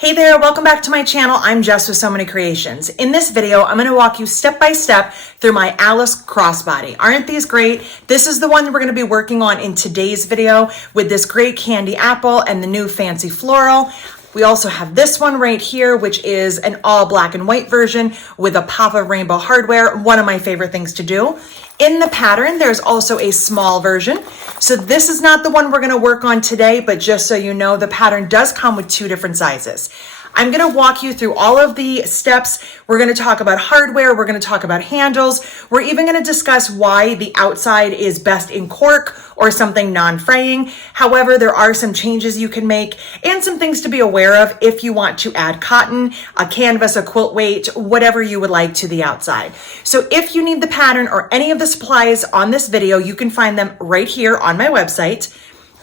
Hey there, welcome back to my channel. I'm Jess with So Many Creations. In this video, I'm going to walk you step by step through my Alice Crossbody. Aren't these great? This is the one that we're going to be working on in today's video with this great candy apple and the new fancy floral. We also have this one right here, which is an all black and white version with a pop of rainbow hardware, one of my favorite things to do. In the pattern, there's also a small version. So this is not the one we're going to work on today, but just so you know, the pattern does come with two different sizes. I'm going to walk you through all of the steps. We're going to talk about hardware. We're going to talk about handles. We're even going to discuss why the outside is best in cork or something non-fraying. However, there are some changes you can make and some things to be aware of if you want to add cotton, a canvas, a quilt weight, whatever you would like to the outside. So if you need the pattern or any of the supplies on this video, you can find them right here on my website.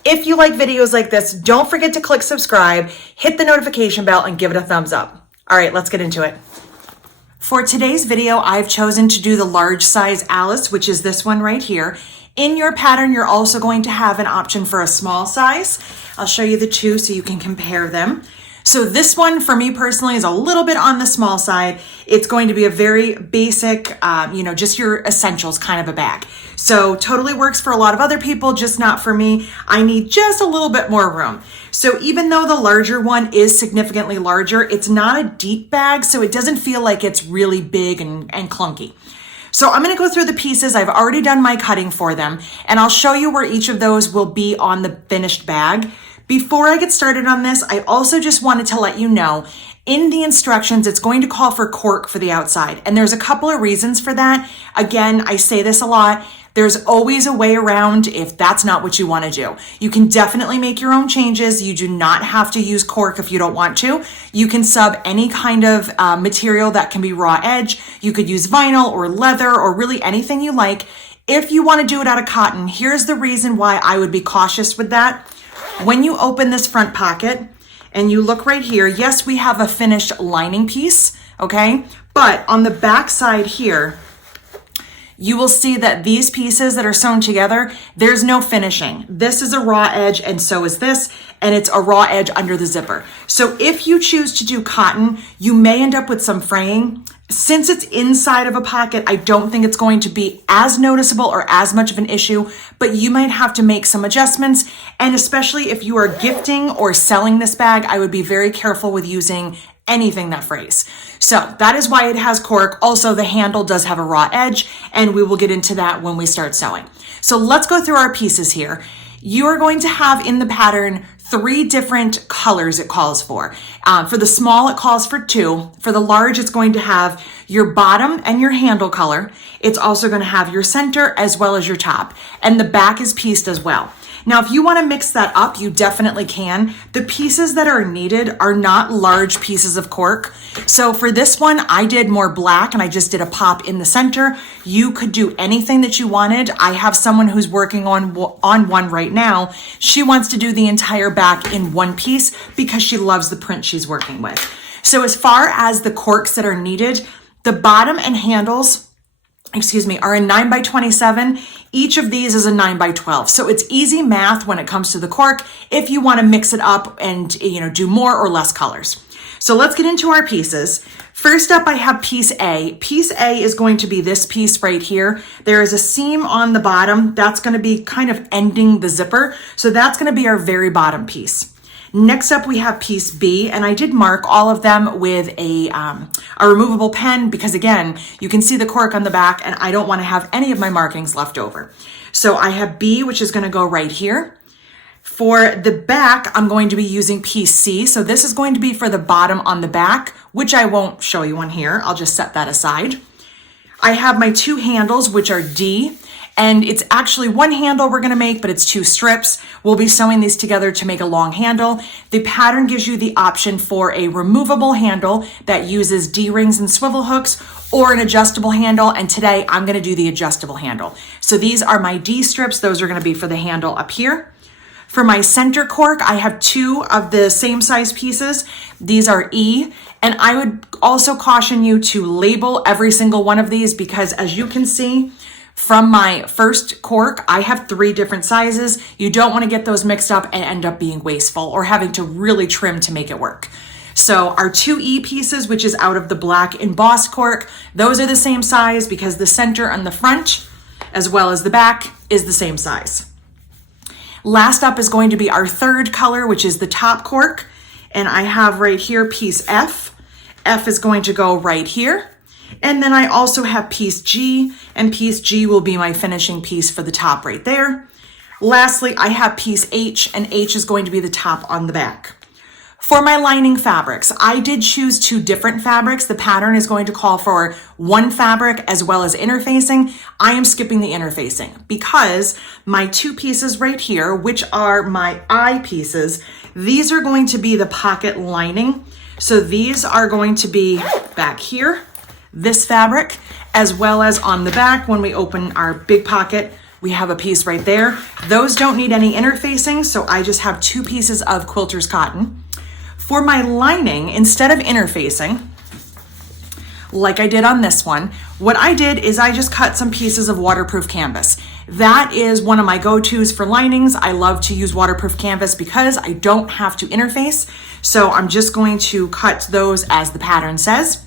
If you like videos like this, don't forget to click subscribe, hit the notification bell, and give it a thumbs up. All right, let's get into it. For today's video, I've chosen to do the large size Alice, which is this one right here. In your pattern, you're also going to have an option for a small size. I'll show you the two so you can compare them. So this one, for me personally, is a little bit on the small side. It's going to be a very basic, just your essentials kind of a bag. So totally works for a lot of other people, just not for me. I need just a little bit more room. So even though the larger one is significantly larger, it's not a deep bag, so it doesn't feel like it's really big and clunky. So I'm going to go through the pieces. I've already done my cutting for them, and I'll show you where each of those will be on the finished bag. Before I get started on this, I also just wanted to let you know, in the instructions, it's going to call for cork for the outside. And there's a couple of reasons for that. Again, I say this a lot. There's always a way around if that's not what you want to do. You can definitely make your own changes. You do not have to use cork if you don't want to. You can sub any kind of material that can be raw edge. You could use vinyl or leather or really anything you like. If you want to do it out of cotton, here's the reason why I would be cautious with that. When you open this front pocket and you look right here, yes, we have a finished lining piece, okay? But on the back side here, you will see that these pieces that are sewn together, there's no finishing. This is a raw edge and so is this, and it's a raw edge under the zipper. So if you choose to do cotton, you may end up with some fraying. Since it's inside of a pocket, I don't think it's going to be as noticeable or as much of an issue, but you might have to make some adjustments. And especially if you are gifting or selling this bag, I would be very careful with using anything that frays. So that is why it has cork. Also, the handle does have a raw edge, and we will get into that when we start sewing. So let's go through our pieces here. You are going to have in the pattern 3 different colors it calls for. For the small, it calls for 2. For the large, it's going to have your bottom and your handle color. It's also going to have your center as well as your top. And the back is pieced as well. Now, if you want to mix that up, you definitely can. The pieces that are needed are not large pieces of cork. So for this one, I did more black and I just did a pop in the center. You could do anything that you wanted. I have someone who's working on one right now. She wants to do the entire back in one piece because she loves the print she's working with. So as far as the corks that are needed, the bottom and handles, are a 9x27. Each of these is a 9x12. So it's easy math when it comes to the cork if you want to mix it up and, do more or less colors. So let's get into our pieces. First up, I have piece A. Piece A is going to be this piece right here. There is a seam on the bottom. That's going to be kind of ending the zipper. So that's going to be our very bottom piece. Next up, we have piece B, and I did mark all of them with a removable pen because, again, you can see the cork on the back, and I don't want to have any of my markings left over. So I have B, which is going to go right here. For the back, I'm going to be using piece C. So this is going to be for the bottom on the back, which I won't show you on here. I'll just set that aside. I have my 2 handles, which are D. And it's actually 1 handle we're going to make, but it's 2 strips. We'll be sewing these together to make a long handle. The pattern gives you the option for a removable handle that uses D-rings and swivel hooks, or an adjustable handle. And today I'm going to do the adjustable handle. So these are my D strips. Those are going to be for the handle up here. For my center cork, I have 2 of the same size pieces. These are E. And I would also caution you to label every single one of these because, as you can see, from my first cork, I have 3 different sizes. You don't want to get those mixed up and end up being wasteful or having to really trim to make it work. So our 2E pieces, which is out of the black embossed cork, those are the same size because the center and the front, as well as the back, is the same size. Last up is going to be our third color, which is the top cork. And I have right here piece F. F is going to go right here. And then I also have piece G, and piece G will be my finishing piece for the top right there. Lastly, I have piece H, and H is going to be the top on the back. For my lining fabrics, I did choose 2 different fabrics. The pattern is going to call for 1 fabric as well as interfacing. I am skipping the interfacing because my 2 pieces right here, which are my eye pieces, these are going to be the pocket lining. So these are going to be back here, this fabric, as well as on the back when we open our big pocket, we have a piece right there. Those don't need any interfacing, so I just have 2 pieces of quilter's cotton. For my lining, instead of interfacing, like I did on this one, what I did is I just cut some pieces of waterproof canvas. That is one of my go-tos for linings. I love to use waterproof canvas because I don't have to interface. So I'm just going to cut those as the pattern says.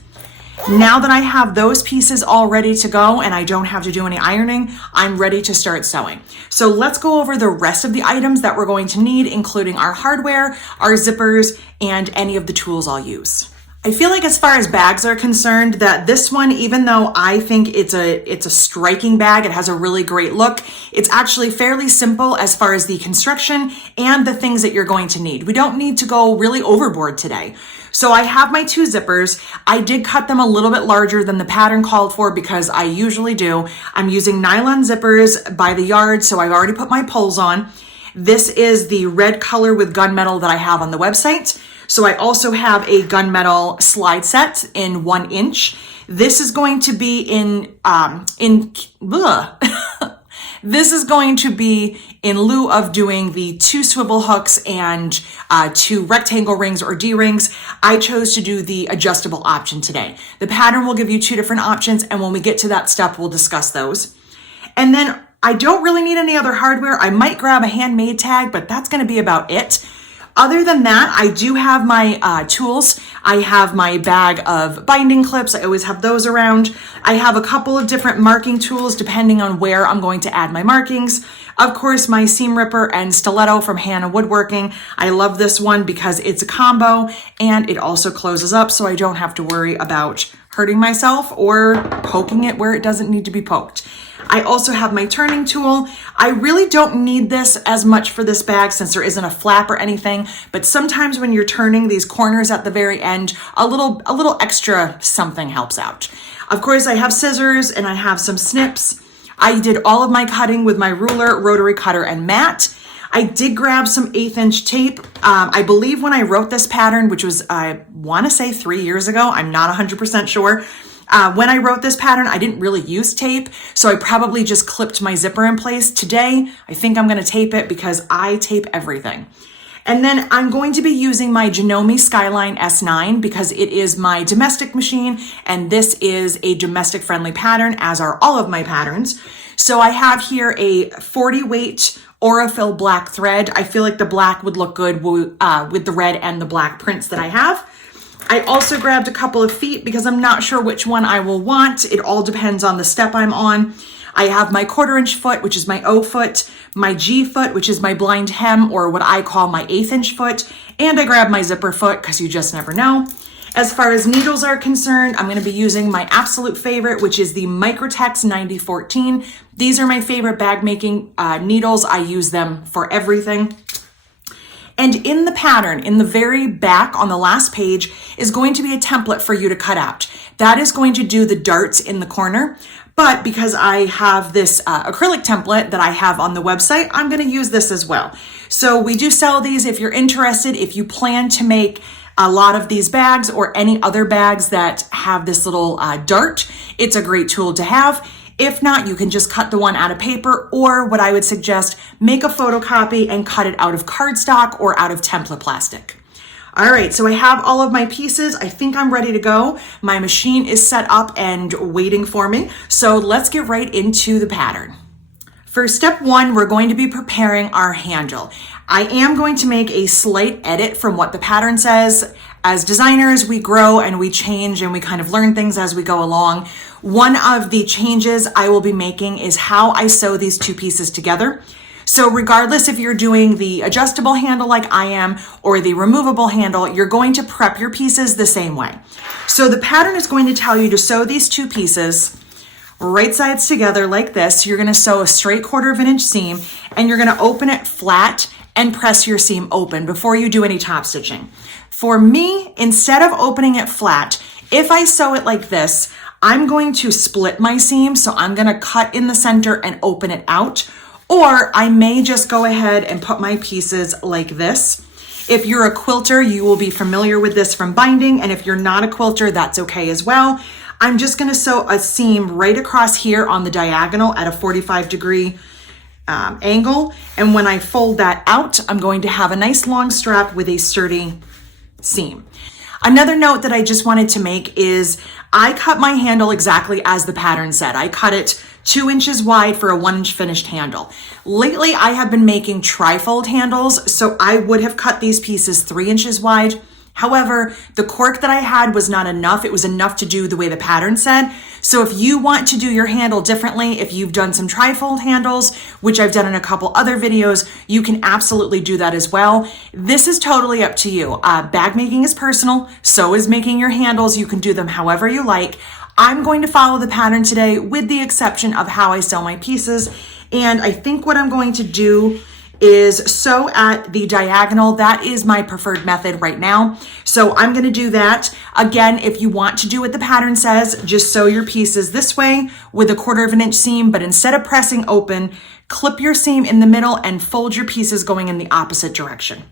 Now that I have those pieces all ready to go and I don't have to do any ironing, I'm ready to start sewing. So let's go over the rest of the items that we're going to need, including our hardware, our zippers, and any of the tools I'll use. I feel like as far as bags are concerned, that this one, even though I think it's a striking bag, it has a really great look, it's actually fairly simple as far as the construction and the things that you're going to need. We don't need to go really overboard today. So I have my 2 zippers. I did cut them a little bit larger than the pattern called for because I usually do. I'm using nylon zippers by the yard, so I've already put my poles on. This is the red color with gunmetal that I have on the website. So I also have a gunmetal slide set in 1 inch. This is going to be This is going to be in lieu of doing the 2 swivel hooks and 2 rectangle rings or D-rings. I chose to do the adjustable option today. The pattern will give you 2 different options, and when we get to that step, we'll discuss those. And then I don't really need any other hardware. I might grab a handmade tag, but that's going to be about it. Other than that, I do have my tools. I have my bag of binding clips. I always have those around. I have a couple of different marking tools depending on where I'm going to add my markings. Of course, my seam ripper and stiletto from Hannah Woodworking. I love this one because it's a combo and it also closes up so I don't have to worry about hurting myself or poking it where it doesn't need to be poked. I also have my turning tool. I really don't need this as much for this bag since there isn't a flap or anything, but sometimes when you're turning these corners at the very end, a little extra something helps out. Of course, I have scissors and I have some snips. I did all of my cutting with my ruler, rotary cutter, and mat. I did grab some 1/8 inch tape. I believe when I wrote this pattern, which was, I want to say 3 years ago, I'm not 100% sure. When I wrote this pattern, I didn't really use tape, so I probably just clipped my zipper in place. Today, I think I'm going to tape it because I tape everything. And then I'm going to be using my Janome Skyline S9 because it is my domestic machine, and this is a domestic friendly pattern, as are all of my patterns. So I have here a 40 weight Aurifil black thread. I feel like the black would look good with the red and the black prints that I have. I also grabbed a couple of feet because I'm not sure which one I will want. It all depends on the step I'm on. I have my 1/4 inch foot, which is my O foot, my G foot, which is my blind hem, or what I call my 1/8 inch foot, and I grabbed my zipper foot because you just never know. As far as needles are concerned, I'm going to be using my absolute favorite, which is the Microtex 9014. These are my favorite bag making needles. I use them for everything. And in the pattern, in the very back on the last page, is going to be a template for you to cut out. That is going to do the darts in the corner. But because I have this acrylic template that I have on the website, I'm going to use this as well. So we do sell these if you're interested. If you plan to make a lot of these bags or any other bags that have this little dart, it's a great tool to have. If not, you can just cut the one out of paper, or what I would suggest, make a photocopy and cut it out of cardstock or out of template plastic. All right, so I have all of my pieces. I think I'm ready to go. My machine is set up and waiting for me. So let's get right into the pattern. For step 1, we're going to be preparing our handle. I am going to make a slight edit from what the pattern says. As designers, we grow and we change and we kind of learn things as we go along. One of the changes I will be making is how I sew these two pieces together. So regardless if you're doing the adjustable handle like I am or the removable handle, you're going to prep your pieces the same way. So the pattern is going to tell you to sew these two pieces right sides together like this. You're going to sew a straight 1/4 inch seam and you're going to open it flat and press your seam open before you do any top stitching. For me, instead of opening it flat, if I sew it like this, I'm going to split my seam. So I'm going to cut in the center and open it out. Or I may just go ahead and put my pieces like this. If you're a quilter, you will be familiar with this from binding. And if you're not a quilter, that's okay as well. I'm just going to sew a seam right across here on the diagonal at a 45-degree angle. And when I fold that out, I'm going to have a nice long strap with a sturdy seam. Another note that I just wanted to make is I cut my handle exactly as the pattern said. I cut it 2 inches wide for a 1-inch finished handle. Lately, I have been making trifold handles, so I would have cut these pieces 3 inches wide. However, the cork that I had was not enough. It was enough to do the way the pattern said. So if you want to do your handle differently, if you've done some trifold handles, which I've done in a couple other videos, you can absolutely do that as well. This is totally up to you. Bag making is personal, so is making your handles. You can do them however you like. I'm going to follow the pattern today with the exception of how I sew my pieces. And I think what I'm going to do is sew at the diagonal. That is my preferred method right now. So I'm going to do that. Again, if you want to do what the pattern says, just sew your pieces this way with a 1/4 inch seam, but instead of pressing open, clip your seam in the middle and fold your pieces going in the opposite direction.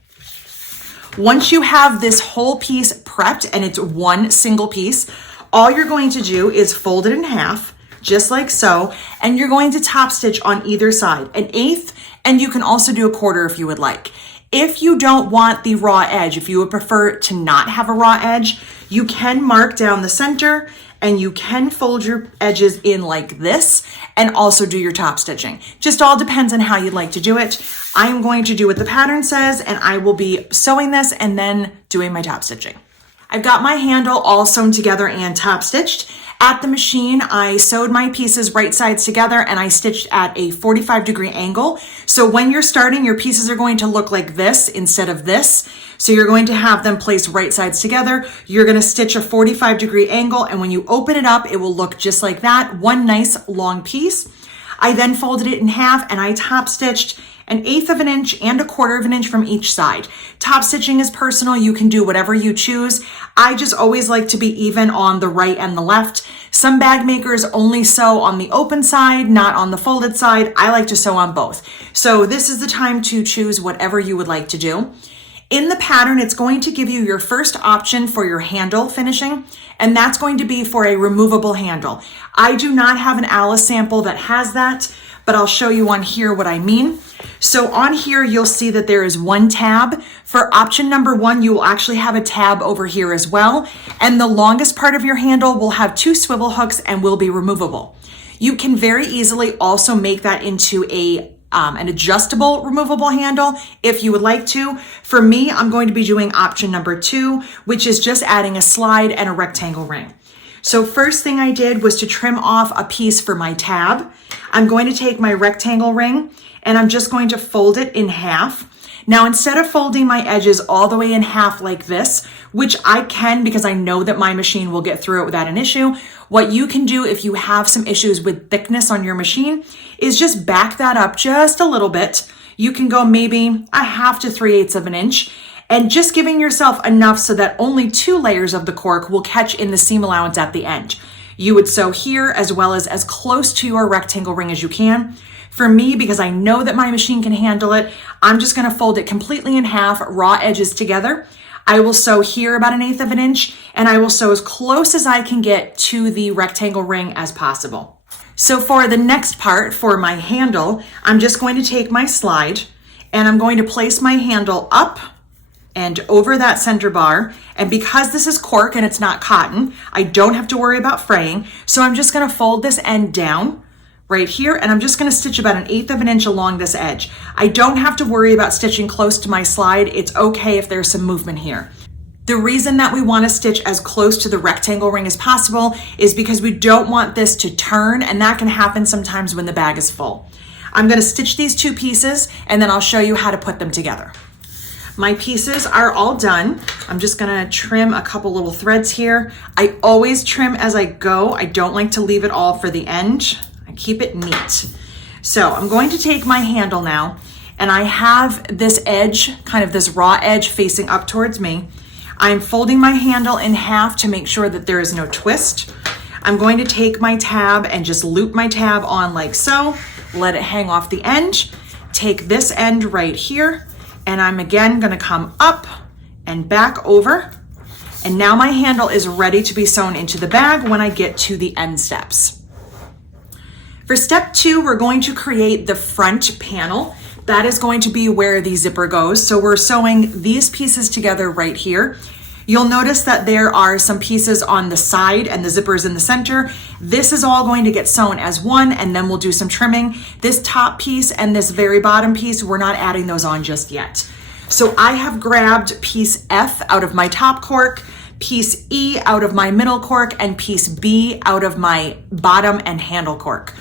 Once you have this whole piece prepped and it's one single piece, all you're going to do is fold it in half, just like so, and you're going to top stitch on either side, 1/8, and you can also do a 1/4 if you would like. If you don't want the raw edge, if you would prefer to not have a raw edge, you can mark down the center and you can fold your edges in like this and also do your top stitching. Just all depends on how you'd like to do it. I am going to do what the pattern says and I will be sewing this and then doing my top stitching. I've got my handle all sewn together and top stitched. At the machine, I sewed my pieces right sides together and I stitched at a 45-degree angle. So when you're starting, your pieces are going to look like this instead of this. So you're going to have them placed right sides together. You're going to stitch a 45-degree angle, and when you open it up, it will look just like that, one nice long piece. I then folded it in half and I top stitched 1/8 inch and a 1/4 inch from each side. Top stitching is personal. You can do whatever you choose. I just always like to be even on the right and the left. Some bag makers only sew on the open side, not on the folded side. I like to sew on both. So this is the time to choose whatever you would like to do. In the pattern, it's going to give you your first option for your handle finishing, and that's going to be for a removable handle. I do not have an Alice sample that has that, but I'll show you on here what I mean. So on here, you'll see that there is one tab. For option number 1, you will actually have a tab over here as well. And the longest part of your handle will have 2 swivel hooks and will be removable. You can very easily also make that into an adjustable removable handle if you would like to. For me, I'm going to be doing option number 2, which is just adding a slide and a rectangle ring. So first thing I did was to trim off a piece for my tab. I'm going to take my rectangle ring and I'm just going to fold it in half. Now, instead of folding my edges all the way in half like this, which I can because I know that my machine will get through it without an issue, what you can do if you have some issues with thickness on your machine is just back that up just a little bit. You can go maybe 1/2 to 3/8 inch and just giving yourself enough so that only 2 layers of the cork will catch in the seam allowance at the end. You would sew here as well as close to your rectangle ring as you can. For me, because I know that my machine can handle it, I'm just going to fold it completely in half, raw edges together. I will sew here about 1/8 inch, and I will sew as close as I can get to the rectangle ring as possible. So for the next part, for my handle, I'm just going to take my slide, and I'm going to place my handle up and over that center bar. And because this is cork and it's not cotton, I don't have to worry about fraying. So I'm just going to fold this end down right here, and I'm just going to stitch about 1/8 inch along this edge. I don't have to worry about stitching close to my slide. It's okay if there's some movement here. The reason that we want to stitch as close to the rectangle ring as possible is because we don't want this to turn, and that can happen sometimes when the bag is full. I'm going to stitch these 2 pieces and then I'll show you how to put them together. My pieces are all done. I'm just going to trim a couple little threads here. I always trim as I go. I don't like to leave it all for the end. I keep it neat. So I'm going to take my handle now, and I have this edge, kind of this raw edge facing up towards me. I'm folding my handle in half to make sure that there is no twist. I'm going to take my tab and just loop my tab on like so, let it hang off the end, take this end right here, and I'm again gonna come up and back over. And now my handle is ready to be sewn into the bag when I get to the end steps. For step 2, we're going to create the front panel. That is going to be where the zipper goes. So we're sewing these pieces together right here. You'll notice that there are some pieces on the side and the zipper's in the center. This is all going to get sewn as one, and then we'll do some trimming. This top piece and this very bottom piece, we're not adding those on just yet. So I have grabbed piece F out of my top cork, piece E out of my middle cork, and piece B out of my bottom and handle cork.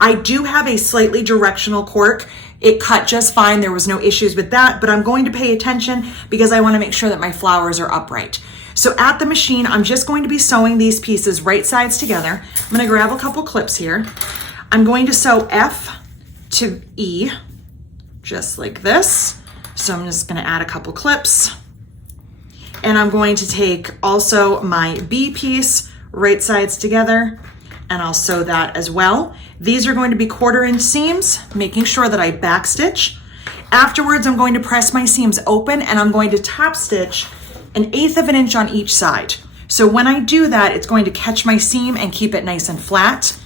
I do have a slightly directional cork. It cut just fine. There was no issues with that, but I'm going to pay attention because I want to make sure that my flowers are upright. So at the machine, I'm just going to be sewing these pieces right sides together. I'm going to grab a couple clips here. I'm going to sew F to E, just like this. So I'm just going to add a couple clips. And I'm going to take also my B piece, right sides together, and I'll sew that as well. These are going to be 1/4 inch seams, making sure that I backstitch. Afterwards, I'm going to press my seams open and I'm going to top stitch 1/8 of an inch on each side. So when I do that, it's going to catch my seam and keep it nice and flat.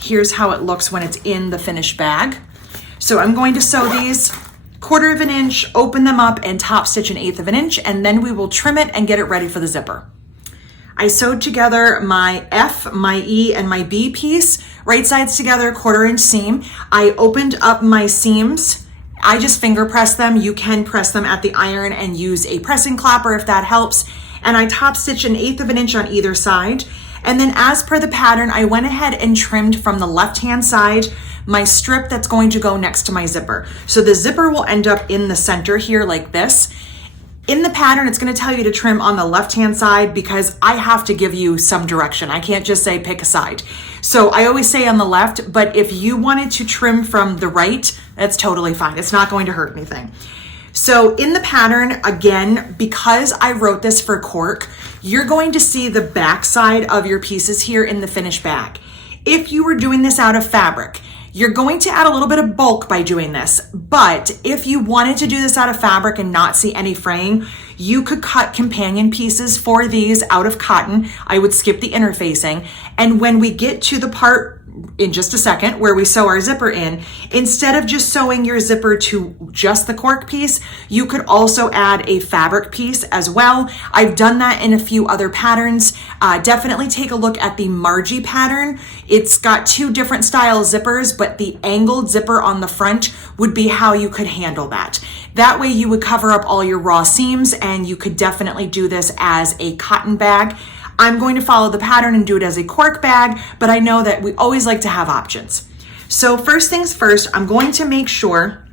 Here's how it looks when it's in the finished bag. So I'm going to sew these 1/4 of an inch, open them up and top stitch 1/8 of an inch, and then we will trim it and get it ready for the zipper. I sewed together my F, my E, and my B piece, right sides together, 1/4 inch seam. I opened up my seams. I just finger press them. You can press them at the iron and use a pressing clapper if that helps. And I top stitch 1/8 of an inch on either side. And then as per the pattern, I went ahead and trimmed from the left-hand side my strip that's going to go next to my zipper. So the zipper will end up in the center here like this. In the pattern, it's going to tell you to trim on the left-hand side because I have to give you some direction. I can't just say pick a side. So I always say on the left, but if you wanted to trim from the right, that's totally fine. It's not going to hurt anything. So in the pattern, again, because I wrote this for cork, you're going to see the back side of your pieces here in the finished bag. If you were doing this out of fabric, you're going to add a little bit of bulk by doing this, but if you wanted to do this out of fabric and not see any fraying, you could cut companion pieces for these out of cotton. I would skip the interfacing, and when we get to the part in just a second where we sew our zipper in, instead of just sewing your zipper to just the cork piece, you could also add a fabric piece as well. I've done that in a few other patterns. Definitely take a look at the Margie pattern. It's got 2 different style zippers, but the angled zipper on the front would be how you could handle that. That way you would cover up all your raw seams, and you could definitely do this as a cotton bag. I'm going to follow the pattern and do it as a cork bag, but I know that we always like to have options. So first things first, I'm going to make sure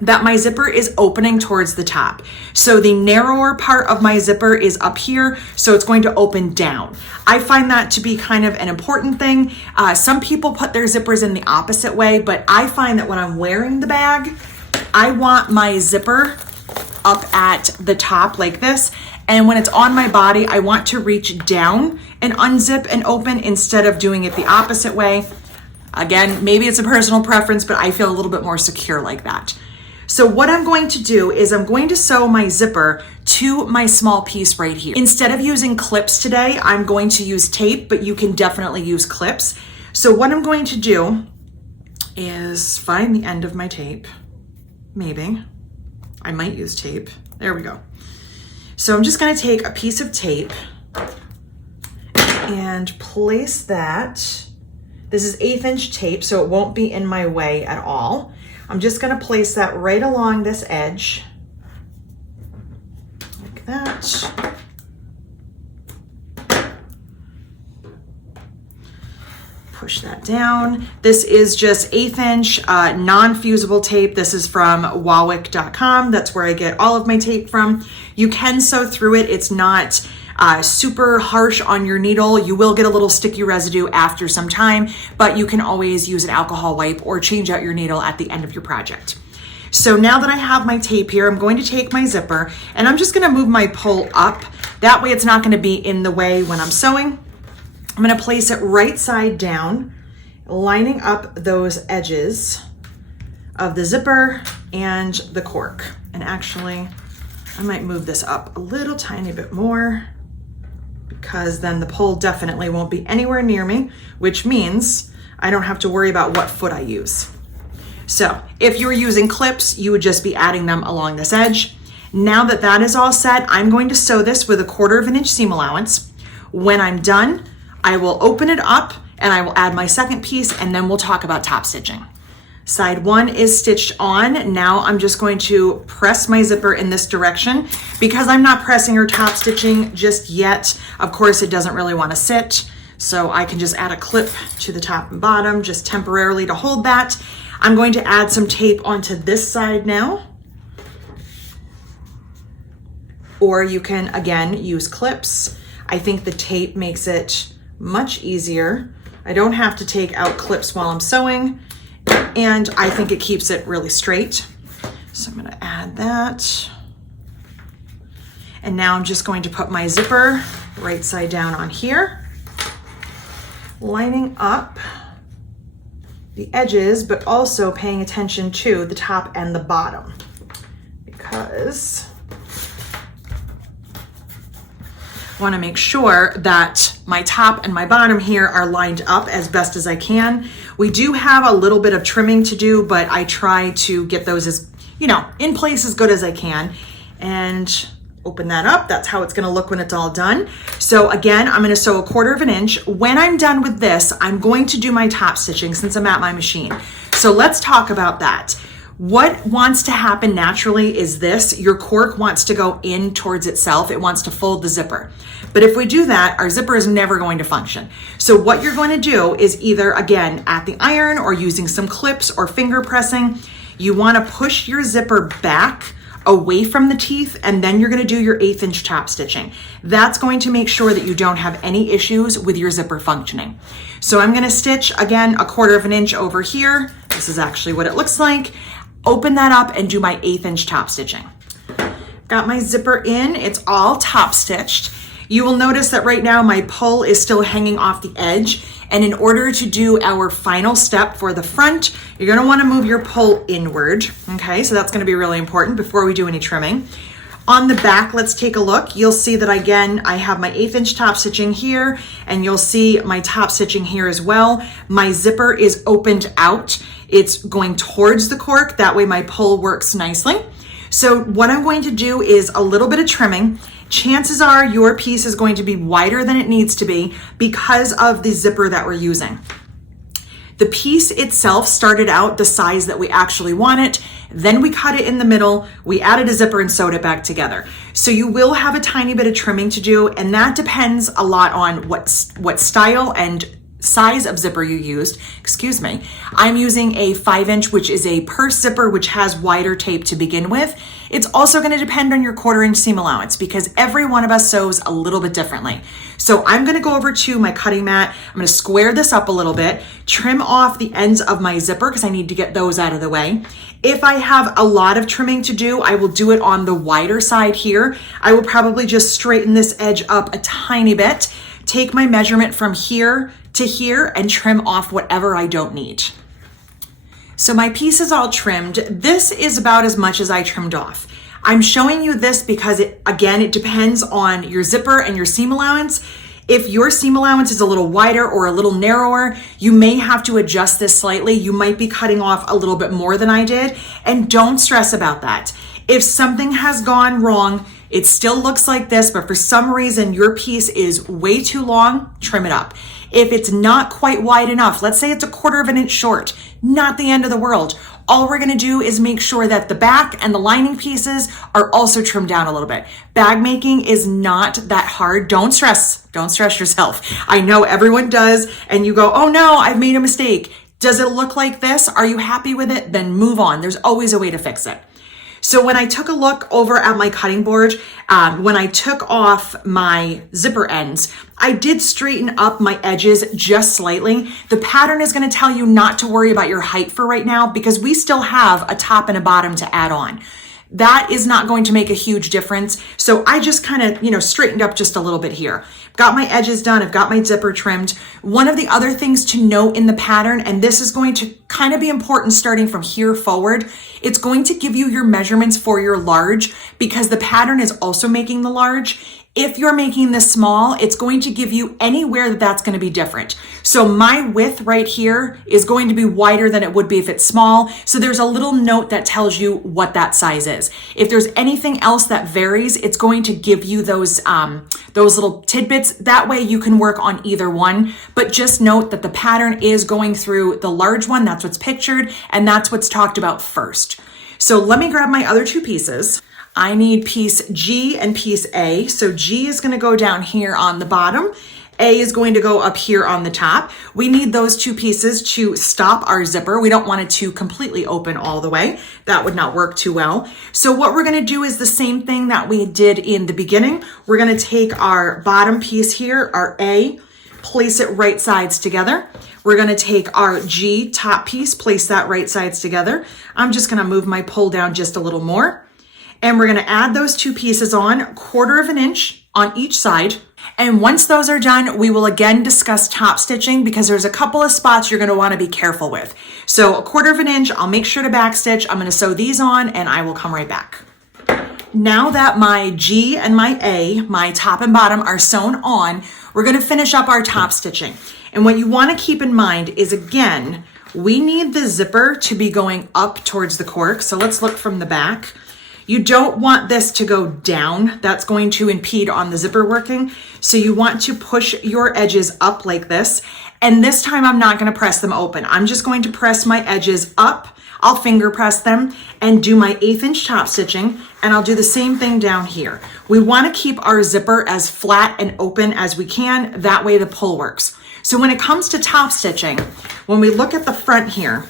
that my zipper is opening towards the top. So the narrower part of my zipper is up here, so it's going to open down. I find that to be kind of an important thing. Some people put their zippers in the opposite way, but I find that when I'm wearing the bag, I want my zipper up at the top like this. And when it's on my body, I want to reach down and unzip and open instead of doing it the opposite way. Again, maybe it's a personal preference, but I feel a little bit more secure like that. So what I'm going to do is I'm going to sew my zipper to my small piece right here. Instead of using clips today, I'm going to use tape, but you can definitely use clips. So what I'm going to do is find the end of my tape. Maybe. I might use tape. There we go. So I'm just going to take a piece of tape and place that. This is 1/8 inch tape, so it won't be in my way at all. I'm just going to place that right along this edge, like that. push that down. This is just 1/8 inch non-fusible tape. This is from Wawick.com. That's where I get all of my tape from. You can sew through it. It's not super harsh on your needle. You will get a little sticky residue after some time, but you can always use an alcohol wipe or change out your needle at the end of your project. So now that I have my tape here, I'm going to take my zipper and I'm just going to move my pole up. That way it's not going to be in the way when I'm sewing. I'm going to place it right side down, lining up those edges of the zipper and the cork. And actually, I might move this up a little tiny bit more because then the pole definitely won't be anywhere near me, which means I don't have to worry about what foot I use. So if you were using clips, you would just be adding them along this edge. Now that that is all set, I'm going to sew this with a 1/4 inch seam allowance. When I'm done, I will open it up and I will add my second piece and then we'll talk about top stitching. Side 1 is stitched on. Now I'm just going to press my zipper in this direction because I'm not pressing or top stitching just yet. Of course, it doesn't really want to sit, so I can just add a clip to the top and bottom just temporarily to hold that. I'm going to add some tape onto this side now. Or you can, again, use clips. I think the tape makes it much easier. I don't have to take out clips while I'm sewing, and I think it keeps it really straight. So I'm gonna add that. And now I'm just going to put my zipper right side down on here, lining up the edges, but also paying attention to the top and the bottom because I want to make sure that my top and my bottom here are lined up as best as I can. We do have a little bit of trimming to do, but I try to get those as, in place as good as I can. And open that up. That's how it's going to look when it's all done. So again, I'm going to sew a 1/4 inch. When I'm done with this, I'm going to do my top stitching since I'm at my machine. So let's talk about that. What wants to happen naturally is this: your cork wants to go in towards itself. It wants to fold the zipper. But if we do that, our zipper is never going to function. So what you're going to do is either, again, at the iron or using some clips or finger pressing, you want to push your zipper back away from the teeth, and then you're going to do your 1/8 inch top stitching. That's going to make sure that you don't have any issues with your zipper functioning. So I'm going to stitch, again, a 1/4 inch over here. This is actually what it looks like. Open that up and do my 1/8 inch top stitching. Got my zipper in, it's all top stitched. You will notice that right now my pole is still hanging off the edge. And in order to do our final step for the front, you're gonna wanna move your pole inward, okay? So that's gonna be really important before we do any trimming. On the back, let's take a look. You'll see that again, I have my 1/8 inch top stitching here, and you'll see my top stitching here as well. My zipper is opened out. It's going towards the cork. That way my pole works nicely. So what I'm going to do is a little bit of trimming. Chances are your piece is going to be wider than it needs to be because of the zipper that we're using. The piece itself started out the size that we actually want it. Then we cut it in the middle, we added a zipper and sewed it back together. So you will have a tiny bit of trimming to do, and that depends a lot on what style and size of zipper you used. Excuse me. I'm using a 5 inch, which is a purse zipper, which has wider tape to begin with. It's also going to depend on your 1/4 inch seam allowance because every one of us sews a little bit differently. So I'm going to go over to my cutting mat. I'm going to square this up a little bit, trim off the ends of my zipper because I need to get those out of the way. If I have a lot of trimming to do, I will do it on the wider side here. I will probably just straighten this edge up a tiny bit, take my measurement from here to here and trim off whatever I don't need. So my piece is all trimmed. This is about as much as I trimmed off. I'm showing you this because it depends on your zipper and your seam allowance. If your seam allowance is a little wider or a little narrower, you may have to adjust this slightly. You might be cutting off a little bit more than I did, and don't stress about that. If something has gone wrong, it still looks like this, but for some reason your piece is way too long, trim it up. If it's not quite wide enough, let's say it's a 1/4 inch short, not the end of the world. All we're gonna do is make sure that the back and the lining pieces are also trimmed down a little bit. Bag making is not that hard. Don't stress yourself. I know everyone does, and you go, oh no, I've made a mistake. Does it look like this? Are you happy with it? Then move on. There's always a way to fix it. So when I took a look over at my cutting board, when I took off my zipper ends, I did straighten up my edges just slightly. The pattern is going to tell you not to worry about your height for right now because we still have a top and a bottom to add on. That is not going to make a huge difference. So I just kind of, straightened up just a little bit here. Got my edges done. I've got my zipper trimmed. One of the other things to note in the pattern, and this is going to kind of be important starting from here forward, it's going to give you your measurements for your large because the pattern is also making the large. If you're making this small, it's going to give you anywhere that's going to be different. So my width right here is going to be wider than it would be if it's small. So there's a little note that tells you what that size is. If there's anything else that varies, it's going to give you those little tidbits. That way you can work on either one. But just note that the pattern is going through the large one. That's what's pictured, and that's what's talked about first. So let me grab my other two pieces. I need piece G and piece A. So G is going to go down here on the bottom. A is going to go up here on the top. We need those two pieces to stop our zipper. We don't want it to completely open all the way. That would not work too well. So what we're going to do is the same thing that we did in the beginning. We're going to take our bottom piece here, our A, place it right sides together. We're going to take our G top piece, place that right sides together. I'm just going to move my pull down just a little more. And we're going to add those two pieces on, 1/4 of an inch on each side. And once those are done, we will again discuss top stitching because there's a couple of spots you're going to want to be careful with. So 1/4 of an inch, I'll make sure to back stitch. I'm going to sew these on and I will come right back. Now that my G and my A, my top and bottom, are sewn on, we're going to finish up our top stitching. And what you want to keep in mind is, again, we need the zipper to be going up towards the cork. So let's look from the back. You don't want this to go down. That's going to impede on the zipper working. So you want to push your edges up like this. And this time I'm not going to press them open. I'm just going to press my edges up. I'll finger press them and do my 1/8 inch top stitching. And I'll do the same thing down here. We want to keep our zipper as flat and open as we can. That way the pull works. So when it comes to top stitching, when we look at the front here,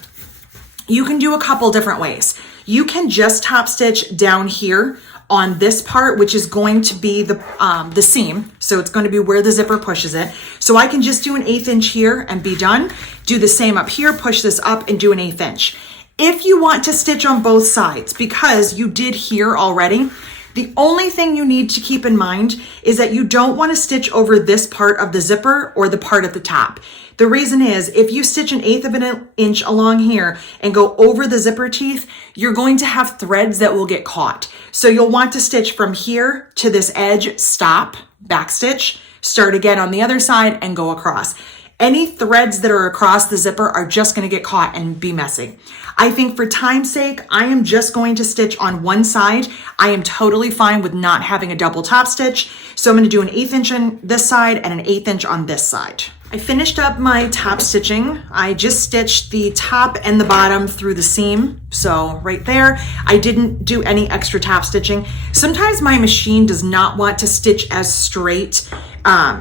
you can do a couple different ways. You can just top stitch down here on this part, which is going to be the seam. So it's going to be where the zipper pushes it. So I can just do an 1/8 inch here and be done. Do the same up here, push this up and do an 1/8 inch. If you want to stitch on both sides, because you did here already, the only thing you need to keep in mind is that you don't want to stitch over this part of the zipper or the part at the top. The reason is if you stitch an 1/8 of an inch along here and go over the zipper teeth, you're going to have threads that will get caught. So you'll want to stitch from here to this edge, stop, back stitch, start again on the other side and go across. Any threads that are across the zipper are just going to get caught and be messy. I think for time's sake, I am just going to stitch on one side. I am totally fine with not having a double top stitch. So I'm going to do an 1/8 inch on this side and an 1/8 inch on this side. I finished up my top stitching. I just stitched the top and the bottom through the seam. So right there, I didn't do any extra top stitching. Sometimes my machine does not want to stitch as straight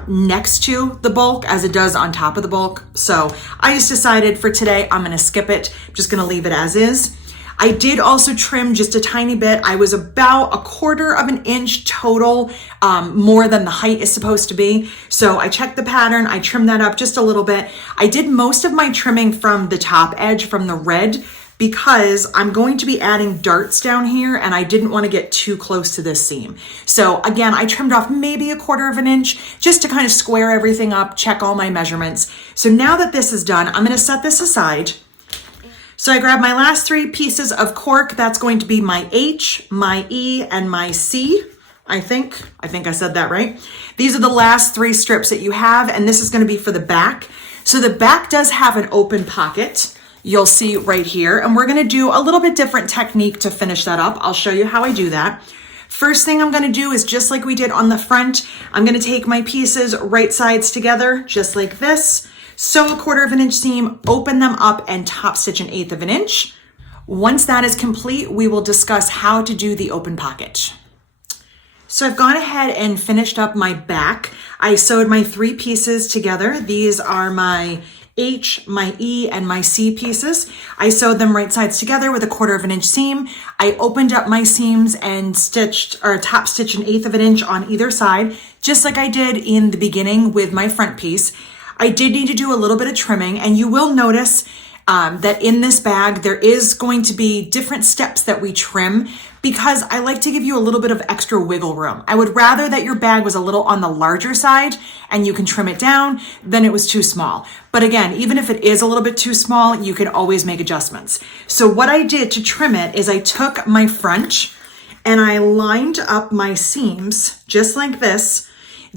next to the bulk as it does on top of the bulk. So I just decided for today, I'm gonna skip it. I'm just gonna leave it as is. I did also trim just a tiny bit. I was about 1/4 of an inch total more than the height is supposed to be. So I checked the pattern, I trimmed that up just a little bit. I did most of my trimming from the top edge, from the red, because I'm going to be adding darts down here and I didn't want to get too close to this seam. So again, I trimmed off maybe 1/4 of an inch just to kind of square everything up, check all my measurements. So now that this is done, I'm going to set this aside. So I grabbed my last 3 pieces of cork. That's going to be my H, my E, and my C. I think I said that right. These are the last 3 strips that you have, and this is going to be for the back. So the back does have an open pocket. You'll see right here, and we're going to do a little bit different technique to finish that up. I'll show you how I do that. First thing I'm going to do is just like we did on the front, I'm going to take my pieces right sides together, just like this. Sew 1/4 of an inch seam, open them up and top stitch an 1/8 of an inch. Once that is complete, we will discuss how to do the open pocket. So I've gone ahead and finished up my back. I sewed my 3 pieces together. These are my H, my E, and my C pieces. I sewed them right sides together with a 1/4 inch seam. I opened up my seams and stitched or top stitched 1/8 inch on either side, just like I did in the beginning with my front piece. I did need to do a little bit of trimming, and you will notice that in this bag, there is going to be different steps that we trim because I like to give you a little bit of extra wiggle room. I would rather that your bag was a little on the larger side and you can trim it down than it was too small. But again, even if it is a little bit too small, you can always make adjustments. So what I did to trim it is I took my front and I lined up my seams just like this,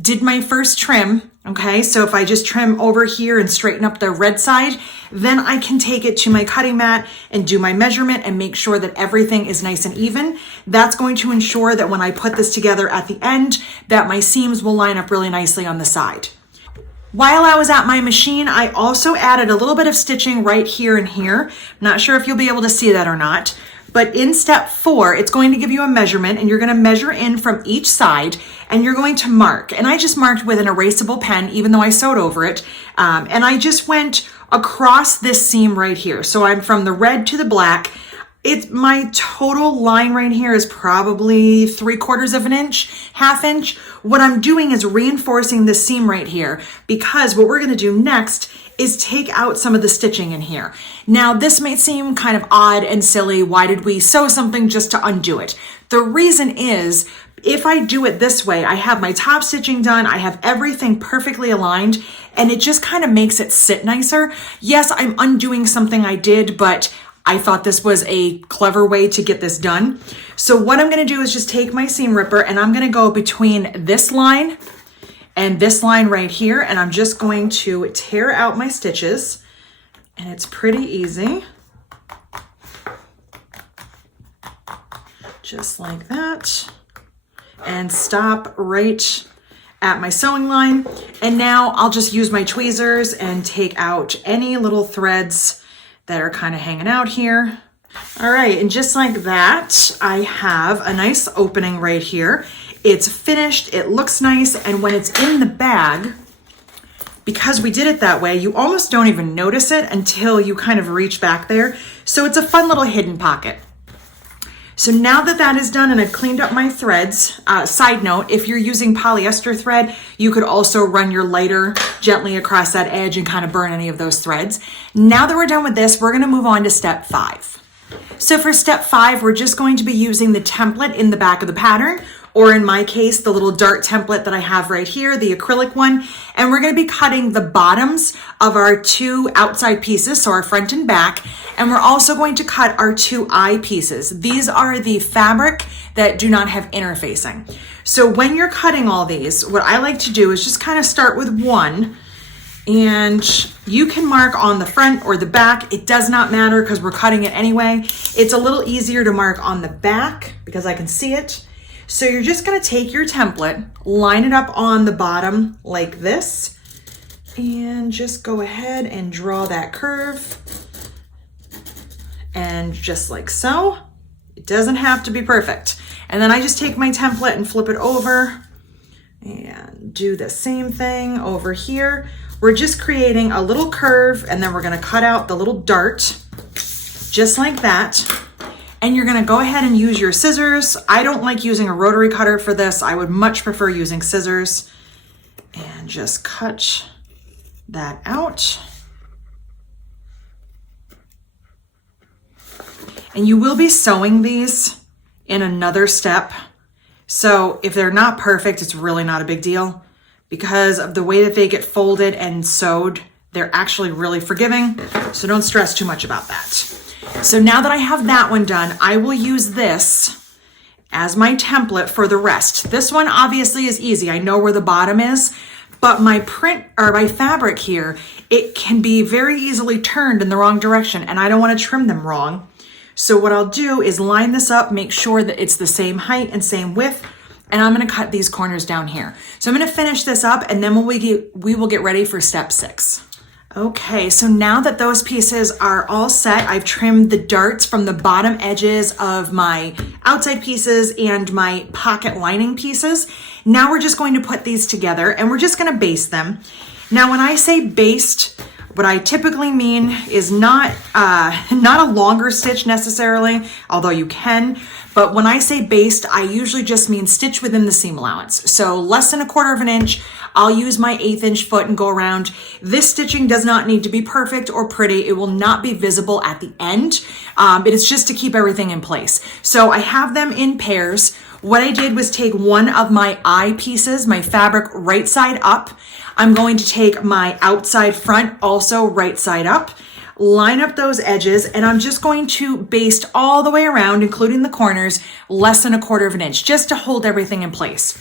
did my first trim. Okay, so if I just trim over here and straighten up the red side, then I can take it to my cutting mat and do my measurement and make sure that everything is nice and even. That's going to ensure that when I put this together at the end, that my seams will line up really nicely on the side. While I was at my machine, I also added a little bit of stitching right here and here. Not sure if you'll be able to see that or not. But in step 4, it's going to give you a measurement and you're going to measure in from each side and you're going to mark. And I just marked with an erasable pen, even though I sewed over it. And I just went across this seam right here. So I'm from the red to the black. My total line right here is probably 3/4 inch, 1/2 inch. What I'm doing is reinforcing this seam right here because what we're going to do next is take out some of the stitching in here. Now, this may seem kind of odd and silly. Why did we sew something just to undo it? The reason is, if I do it this way, I have my top stitching done, I have everything perfectly aligned, and it just kind of makes it sit nicer. Yes, I'm undoing something I did, but I thought this was a clever way to get this done. So what I'm gonna do is just take my seam ripper and I'm gonna go between this line and this line right here, and I'm just going to tear out my stitches, and it's pretty easy. Just like that. And stop right at my sewing line. And now I'll just use my tweezers and take out any little threads that are kind of hanging out here. All right, and just like that, I have a nice opening right here. It's finished, it looks nice, and when it's in the bag, because we did it that way, you almost don't even notice it until you kind of reach back there. So it's a fun little hidden pocket. So now that that is done and I've cleaned up my threads, side note, if you're using polyester thread, you could also run your lighter gently across that edge and kind of burn any of those threads. Now that we're done with this, we're gonna move on to step 5. So for step 5, we're just going to be using the template in the back of the pattern, or in my case, the little dart template that I have right here, the acrylic one. And we're gonna be cutting the bottoms of our 2 outside pieces, so our front and back. And we're also going to cut our 2 eye pieces. These are the fabric that do not have interfacing. So when you're cutting all these, what I like to do is just kind of start with one, and you can mark on the front or the back. It does not matter because we're cutting it anyway. It's a little easier to mark on the back because I can see it. So you're just gonna take your template, line it up on the bottom like this, and just go ahead and draw that curve. And just like so. It doesn't have to be perfect. And then I just take my template and flip it over and do the same thing over here. We're just creating a little curve, and then we're gonna cut out the little dart, just like that. And you're gonna go ahead and use your scissors. I don't like using a rotary cutter for this. I would much prefer using scissors. And just cut that out. And you will be sewing these in another step. So if they're not perfect, it's really not a big deal. Because of the way that they get folded and sewed, they're actually really forgiving. So don't stress too much about that. So now that I have that one done, I will use this as my template for the rest. This one obviously is easy. I know where the bottom is, but my print or my fabric here, it can be very easily turned in the wrong direction, and I don't want to trim them wrong. So what I'll do is line this up, make sure that it's the same height and same width, and I'm gonna cut these corners down here. So I'm gonna finish this up, and then we will get ready for step 6. Okay, so now that those pieces are all set, I've trimmed the darts from the bottom edges of my outside pieces and my pocket lining pieces. Now we're just going to put these together and we're just going to baste them. Now, when I say baste, what I typically mean is not a longer stitch necessarily, although you can. But when I say baste, I usually just mean stitch within the seam allowance. So less than 1/4 of an inch, I'll use my 1/8 inch foot and go around. This stitching does not need to be perfect or pretty. It will not be visible at the end. It is just to keep everything in place. So I have them in pairs. What I did was take one of my eye pieces, my fabric right side up. I'm going to take my outside front, also right side up, line up those edges, and I'm just going to baste all the way around, including the corners, less than 1/4 of an inch, just to hold everything in place.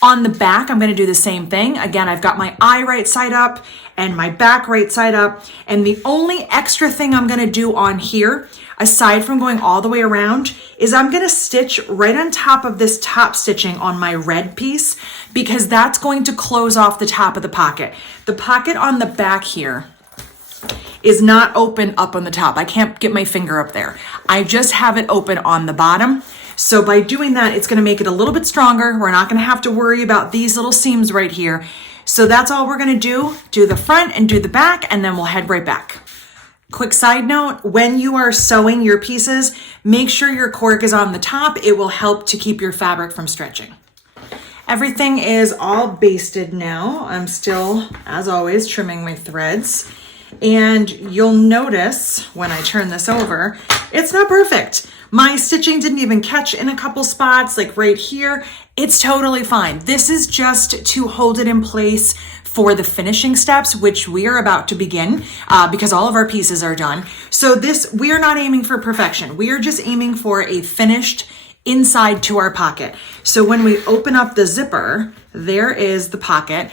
On the back, I'm going to do the same thing. Again, I've got my eye right side up and my back right side up. And the only extra thing I'm going to do on here, aside from going all the way around, is I'm going to stitch right on top of this top stitching on my red piece, because that's going to close off the top of the pocket. The pocket on the back here is not open up on the top. I can't get my finger up there. I just have it open on the bottom. So by doing that, it's going to make it a little bit stronger. We're not going to have to worry about these little seams right here. So that's all we're going to do the front and do the back, and then we'll head right back. Quick side note, when you are sewing your pieces, make sure your cork is on the top. It will help to keep your fabric from stretching. Everything is all basted now. I'm still, as always, trimming my threads. And you'll notice when I turn this over, it's not perfect. My stitching didn't even catch in a couple spots, like right here. It's totally fine. This is just to hold it in place for the finishing steps, which we are about to begin because all of our pieces are done. So we are not aiming for perfection. We are just aiming for a finished inside to our pocket. So when we open up the zipper, there is the pocket.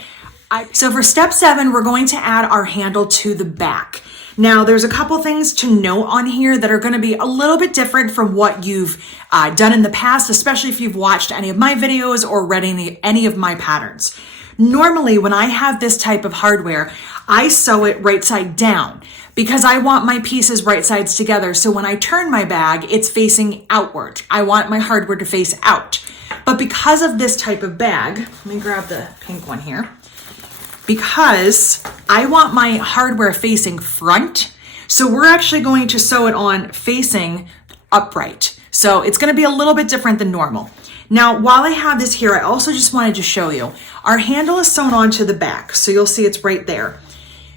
So for step 7, we're going to add our handle to the back. Now, there's a couple things to note on here that are going to be a little bit different from what you've done in the past, especially if you've watched any of my videos or read any of my patterns. Normally, when I have this type of hardware, I sew it right side down because I want my pieces right sides together. So when I turn my bag, it's facing outward. I want my hardware to face out. But because of this type of bag, let me grab the pink one here. Because I want my hardware facing front, so we're actually going to sew it on facing upright. So it's going to be a little bit different than normal. Now, while I have this here, I also just wanted to show you, our handle is sewn onto the back, so you'll see it's right there.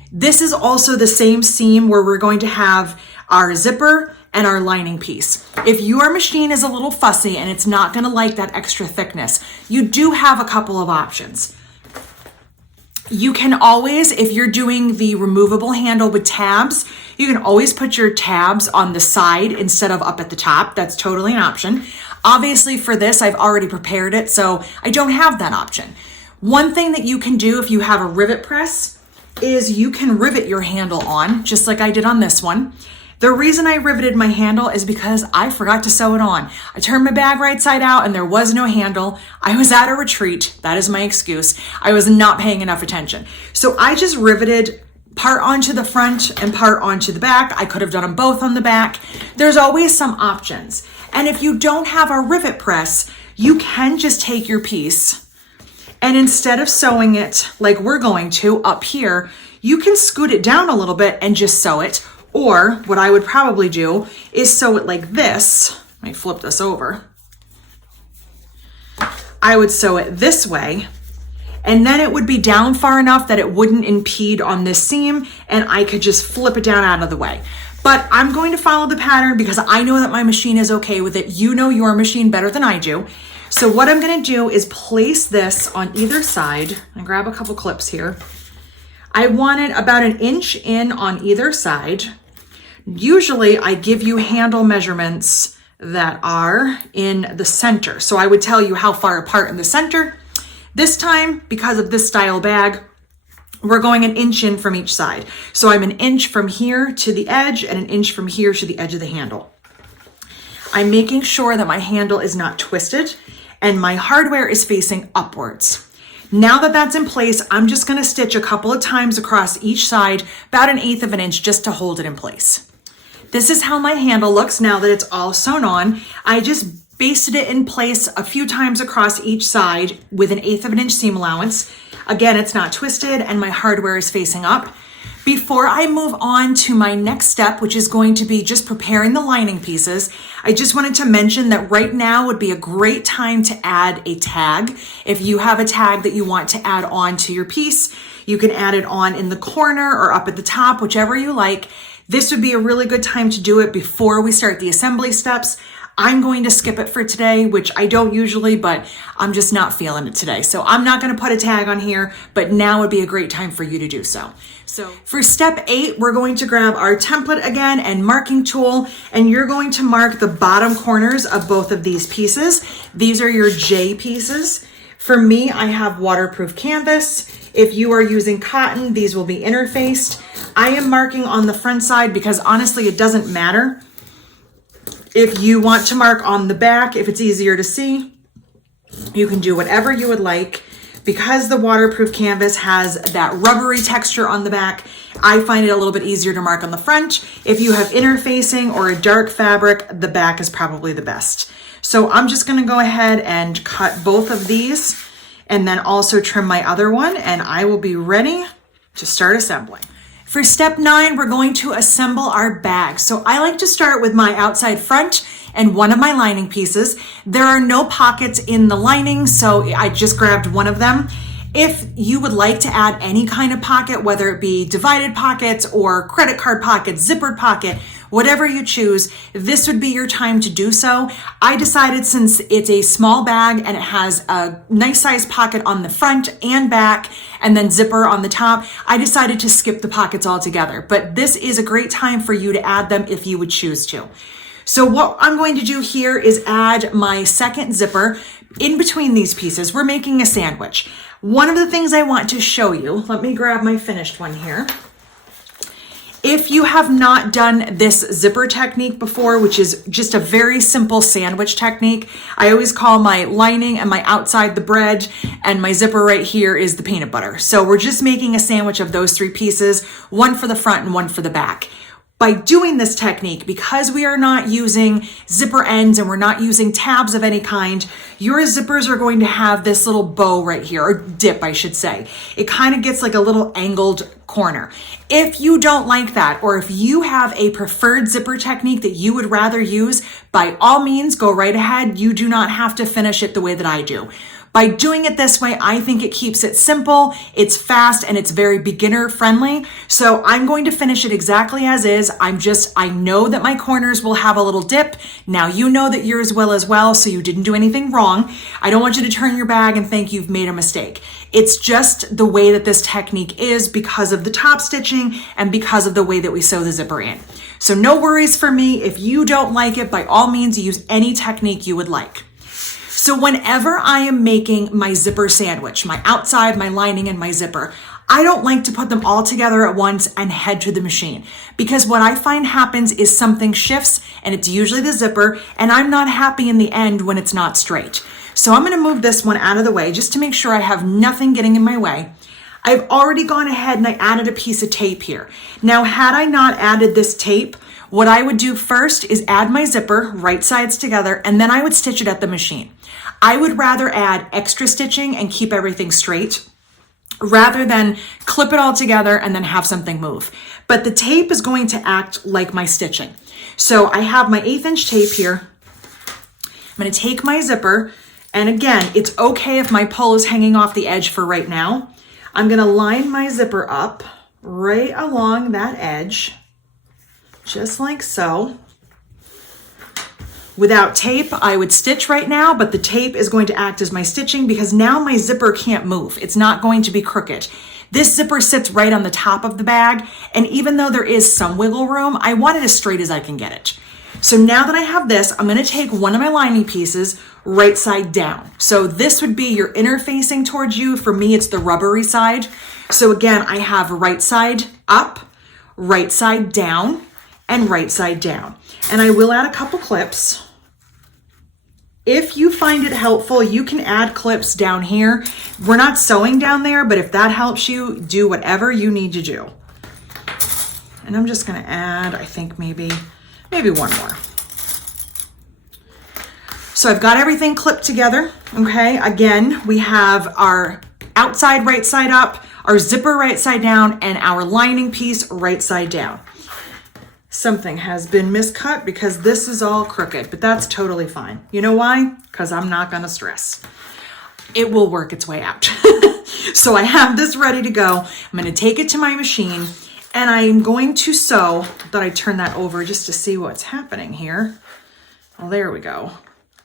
This is also the same seam where we're going to have our zipper and our lining piece. If your machine is a little fussy and it's not going to like that extra thickness, you do have a couple of options. You can always, if you're doing the removable handle with tabs, you can always put your tabs on the side instead of up at the top. That's totally an option. Obviously for this, I've already prepared it, so I don't have that option. One thing that you can do if you have a rivet press is you can rivet your handle on, just like I did on this one. The reason I riveted my handle is because I forgot to sew it on. I turned my bag right side out and there was no handle. I was at a retreat. That is my excuse. I was not paying enough attention. So I just riveted part onto the front and part onto the back. I could have done them both on the back. There's always some options. And if you don't have a rivet press, you can just take your piece and instead of sewing it like we're going to up here, you can scoot it down a little bit and just sew it. Or what I would probably do is sew it like this. Let me flip this over. I would sew it this way, and then it would be down far enough that it wouldn't impede on this seam, and I could just flip it down out of the way. But I'm going to follow the pattern because I know that my machine is okay with it. You know your machine better than I do. So what I'm going to do is place this on either side. I grab a couple clips here. I want it about 1 inch in on either side. Usually I give you handle measurements that are in the center. So I would tell you how far apart in the center. This time, because of this style bag, we're going 1 inch in from each side. So I'm 1 inch from here to the edge and 1 inch from here to the edge of the handle. I'm making sure that my handle is not twisted and my hardware is facing upwards. Now that that's in place, I'm just gonna stitch a couple of times across each side, about 1/8 of an inch, just to hold it in place. This is how my handle looks now that it's all sewn on. I just basted it in place a few times across each side with 1/8 of an inch seam allowance. Again, it's not twisted and my hardware is facing up. Before I move on to my next step, which is going to be just preparing the lining pieces, I just wanted to mention that right now would be a great time to add a tag. If you have a tag that you want to add on to your piece, you can add it on in the corner or up at the top, whichever you like. This would be a really good time to do it before we start the assembly steps. I'm going to skip it for today, which I don't usually, but I'm just not feeling it today. So I'm not going to put a tag on here, but now would be a great time for you to do so. So for step 8, we're going to grab our template again and marking tool, and you're going to mark the bottom corners of both of these pieces. These are your J pieces. For me, I have waterproof canvas. If you are using cotton, these will be interfaced. I am marking on the front side because honestly, it doesn't matter. If you want to mark on the back, if it's easier to see, you can do whatever you would like. Because the waterproof canvas has that rubbery texture on the back, I find it a little bit easier to mark on the front. If you have interfacing or a dark fabric, the back is probably the best. So I'm just gonna go ahead and cut both of these and then also trim my other one, and I will be ready to start assembling. For step 9, we're going to assemble our bag. So I like to start with my outside front and one of my lining pieces. There are no pockets in the lining, so I just grabbed one of them. If you would like to add any kind of pocket, whether it be divided pockets or credit card pockets, zippered pocket, whatever you choose, this would be your time to do so. I decided since it's a small bag and it has a nice size pocket on the front and back and then zipper on the top, I decided to skip the pockets altogether. But this is a great time for you to add them if you would choose to. So what I'm going to do here is add my second zipper in between these pieces. We're making a sandwich. One of the things I want to show you, let me grab my finished one here. If you have not done this zipper technique before, which is just a very simple sandwich technique, I always call my lining and my outside the bread, and my zipper right here is the peanut butter. So we're just making a sandwich of those 3 pieces, one for the front and one for the back. By doing this technique, because we are not using zipper ends and we're not using tabs of any kind, your zippers are going to have this little bow right here, or dip, I should say. It kind of gets like a little angled corner. If you don't like that, or if you have a preferred zipper technique that you would rather use, by all means, go right ahead. You do not have to finish it the way that I do. By doing it this way, I think it keeps it simple, it's fast, and it's very beginner friendly. So I'm going to finish it exactly as is. I know that my corners will have a little dip. Now you know that yours will as well, so you didn't do anything wrong. I don't want you to turn your bag and think you've made a mistake. It's just the way that this technique is because of the top stitching and because of the way that we sew the zipper in. So no worries for me. If you don't like it, by all means, use any technique you would like. So whenever I am making my zipper sandwich, my outside, my lining, and my zipper, I don't like to put them all together at once and head to the machine, because what I find happens is something shifts, and it's usually the zipper, and I'm not happy in the end when it's not straight. So I'm gonna move this one out of the way just to make sure I have nothing getting in my way. I've already gone ahead and I added a piece of tape here. Now, had I not added this tape, what I would do first is add my zipper, right sides together, and then I would stitch it at the machine. I would rather add extra stitching and keep everything straight rather than clip it all together and then have something move. But the tape is going to act like my stitching. So I have my 1/8 inch tape here. I'm gonna take my zipper, and again, it's okay if my pull is hanging off the edge for right now. I'm gonna line my zipper up right along that edge, just like so. Without tape, I would stitch right now, but the tape is going to act as my stitching because now my zipper can't move. It's not going to be crooked. This zipper sits right on the top of the bag, and even though there is some wiggle room, I want it as straight as I can get it. So now that I have this, I'm gonna take one of my lining pieces right side down. So this would be your inner facing towards you. For me, it's the rubbery side. So again, I have right side up, right side down, and right side down. And I will add a couple clips. If you find it helpful, you can add clips down here. We're not sewing down there, but if that helps you, do whatever you need to do. And I'm just gonna add, I think maybe one more. So I've got everything clipped together, okay? Again, we have our outside right side up, our zipper right side down, and our lining piece right side down. Something has been miscut because this is all crooked, but that's totally fine. You know why? Because I'm not gonna stress. It will work its way out. So I have this ready to go. I'm gonna take it to my machine and I'm going to sew. Thought I'd turn that over just to see what's happening here. Well, there we go.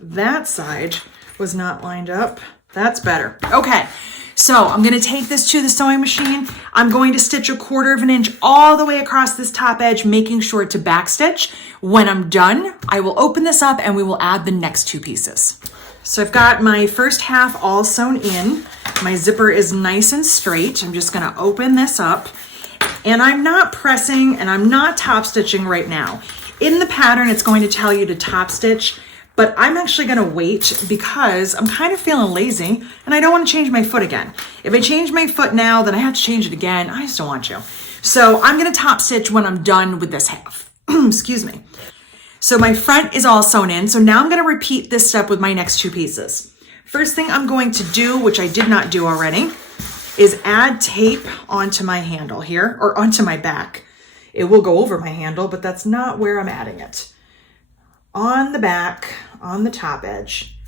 That side was not lined up. That's better. Okay. So I'm gonna take this to the sewing machine. I'm going to stitch 1/4 of an inch all the way across this top edge, making sure to backstitch. When I'm done, I will open this up and we will add the next 2 pieces. So I've got my first half all sewn in. My zipper is nice and straight. I'm just gonna open this up and I'm not pressing and I'm not top stitching right now. In the pattern, it's going to tell you to top stitch, but I'm actually gonna wait because I'm kind of feeling lazy and I don't wanna change my foot again. If I change my foot now, then I have to change it again. I just don't want to. So I'm gonna top stitch when I'm done with this half. Excuse me. So my front is all sewn in. So now I'm gonna repeat this step with my next 2 pieces. First thing I'm going to do, which I did not do already, is add tape onto my handle here, or onto my back. It will go over my handle, but that's not where I'm adding it. On the back, on the top edge.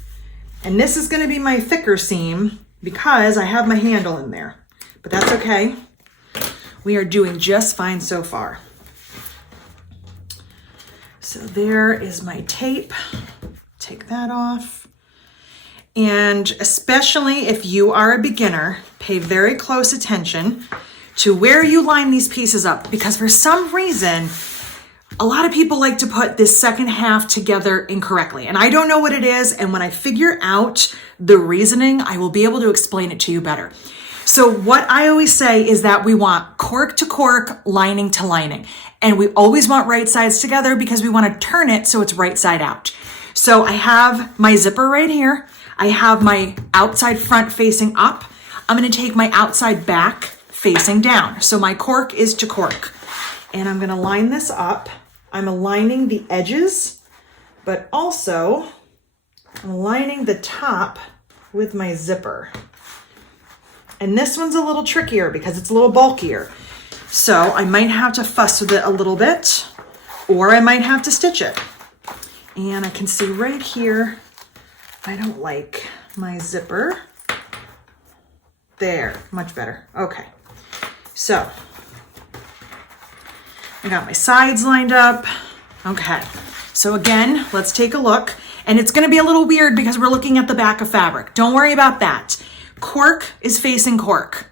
And this is gonna be my thicker seam because I have my handle in there, but that's okay. We are doing just fine so far. So there is my tape. Take that off. And especially if you are a beginner, pay very close attention to where you line these pieces up, because for some reason, a lot of people like to put this second half together incorrectly, and I don't know what it is, and when I figure out the reasoning, I will be able to explain it to you better. So what I always say is that we want cork to cork, lining to lining, and we always want right sides together because we want to turn it so it's right side out. So I have my zipper right here. I have my outside front facing up. I'm going to take my outside back facing down. So my cork is to cork, and I'm going to line this up. I'm aligning the edges, but also I'm aligning the top with my zipper. And this one's a little trickier because it's a little bulkier. So I might have to fuss with it a little bit, or I might have to stitch it. And I can see right here, I don't like my zipper. There, much better. Okay, so I got my sides lined up. Okay, so again, let's take a look. And it's gonna be a little weird because we're looking at the back of fabric. Don't worry about that. Cork is facing cork.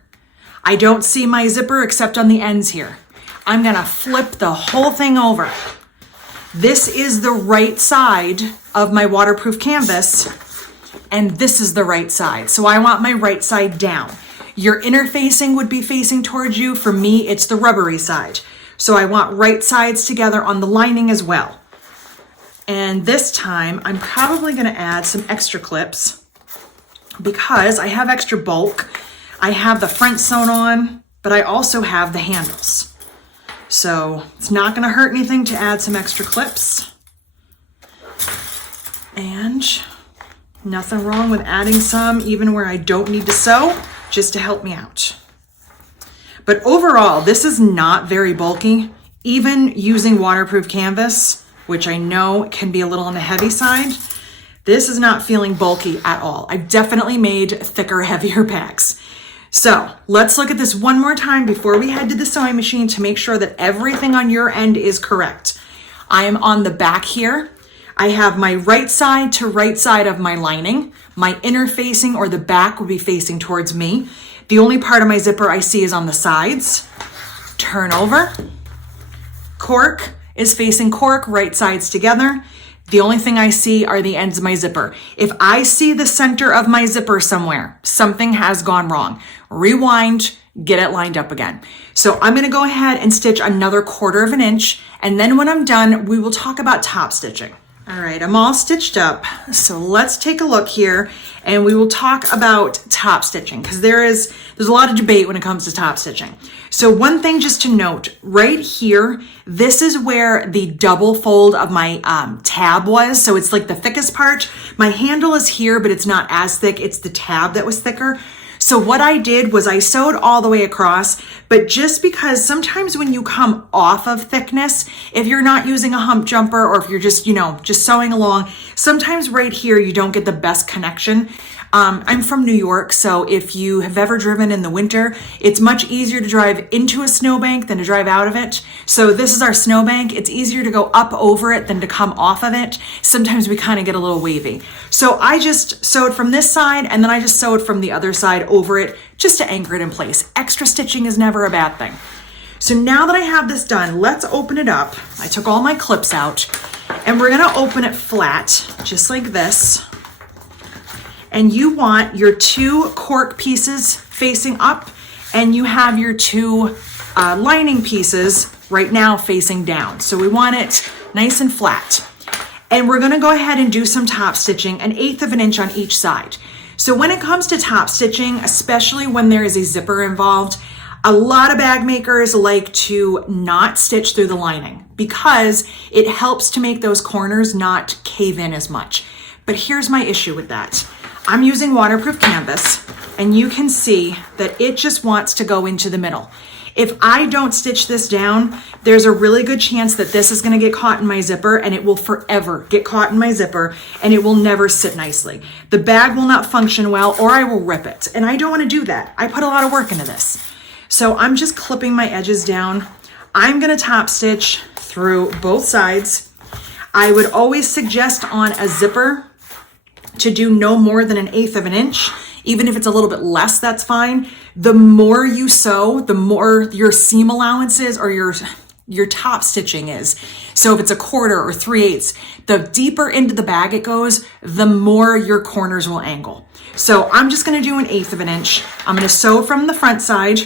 I don't see my zipper except on the ends here. I'm gonna flip the whole thing over. This is the right side of my waterproof canvas, and this is the right side. So I want my right side down. Your interfacing would be facing towards you. For me, it's the rubbery side. So I want right sides together on the lining as well. And this time I'm probably gonna add some extra clips because I have extra bulk. I have the front sewn on, but I also have the handles. So it's not gonna hurt anything to add some extra clips. And nothing wrong with adding some even where I don't need to sew, just to help me out. But overall, this is not very bulky. Even using waterproof canvas, which I know can be a little on the heavy side, this is not feeling bulky at all. I've definitely made thicker, heavier packs. So let's look at this one more time before we head to the sewing machine to make sure that everything on your end is correct. I am on the back here. I have my right side to right side of my lining. My inner facing, or the back, would be facing towards me. The only part of my zipper I see is on the sides. Turn over. Cork is facing cork, right sides together. The only thing I see are the ends of my zipper. If I see the center of my zipper somewhere, something has gone wrong. Rewind, get it lined up again. So I'm gonna go ahead and stitch another 1/4 of an inch, and then when I'm done, we will talk about top stitching. All right, I'm all stitched up. So let's take a look here and we will talk about top stitching because there's a lot of debate when it comes to top stitching. So one thing just to note, right here, this is where the double fold of my tab was. So it's like the thickest part. My handle is here, but it's not as thick. It's the tab that was thicker. So what I did was I sewed all the way across, but just because sometimes when you come off of thickness, if you're not using a hump jumper or if you're just, just sewing along, sometimes right here you don't get the best connection. I'm from New York, so if you have ever driven in the winter, it's much easier to drive into a snowbank than to drive out of it. So this is our snowbank. It's easier to go up over it than to come off of it. Sometimes we kind of get a little wavy. So I just sewed from this side and then I just sewed from the other side over it just to anchor it in place. Extra stitching is never a bad thing. So now that I have this done, let's open it up. I took all my clips out and we're gonna open it flat, just like this. And you want your two cork pieces facing up and you have your two lining pieces right now facing down. So we want it nice and flat. And we're gonna go ahead and do some top stitching, 1/8 of an inch on each side. So when it comes to top stitching, especially when there is a zipper involved, a lot of bag makers like to not stitch through the lining because it helps to make those corners not cave in as much. But here's my issue with that. I'm using waterproof canvas and you can see that it just wants to go into the middle. If I don't stitch this down, there's a really good chance that this is gonna get caught in my zipper and it will forever get caught in my zipper and it will never sit nicely. The bag will not function well or I will rip it. And I don't wanna do that. I put a lot of work into this. So I'm just clipping my edges down. I'm gonna top stitch through both sides. I would always suggest on a zipper to do no more than 1/8 of an inch. Even if it's a little bit less, that's fine. The more you sew, the more your seam allowances or your top stitching is. So if it's 1/4 or 3/8, the deeper into the bag it goes, the more your corners will angle. So I'm just gonna do 1/8 of an inch. I'm gonna sew from the front side.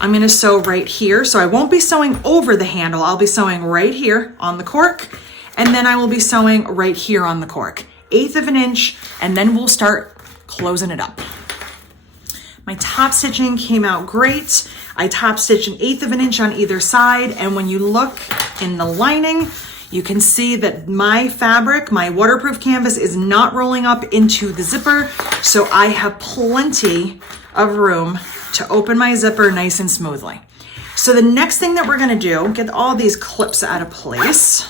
I'm gonna sew right here. So I won't be sewing over the handle. I'll be sewing right here on the cork. And then I will be sewing right here on the cork. 1/8 of an inch, and then we'll start closing it up. My top stitching came out great. I top stitched 1/8 of an inch on either side, and when you look in the lining, you can see that my fabric, my waterproof canvas, is not rolling up into the zipper, so I have plenty of room to open my zipper nice and smoothly. So the next thing that we're gonna do, get all these clips out of place,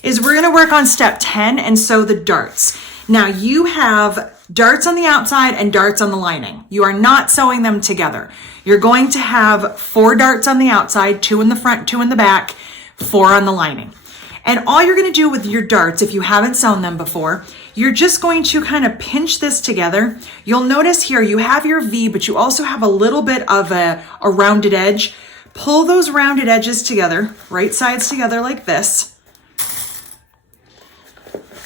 is we're gonna work on step 10 and sew the darts. Now you have darts on the outside and darts on the lining. You are not sewing them together. You're going to have 4 darts on the outside, 2 in the front, 2 in the back, 4 on the lining. And all you're gonna do with your darts, if you haven't sewn them before, you're just going to kind of pinch this together. You'll notice here you have your V, but you also have a little bit of a rounded edge. Pull those rounded edges together, right sides together like this.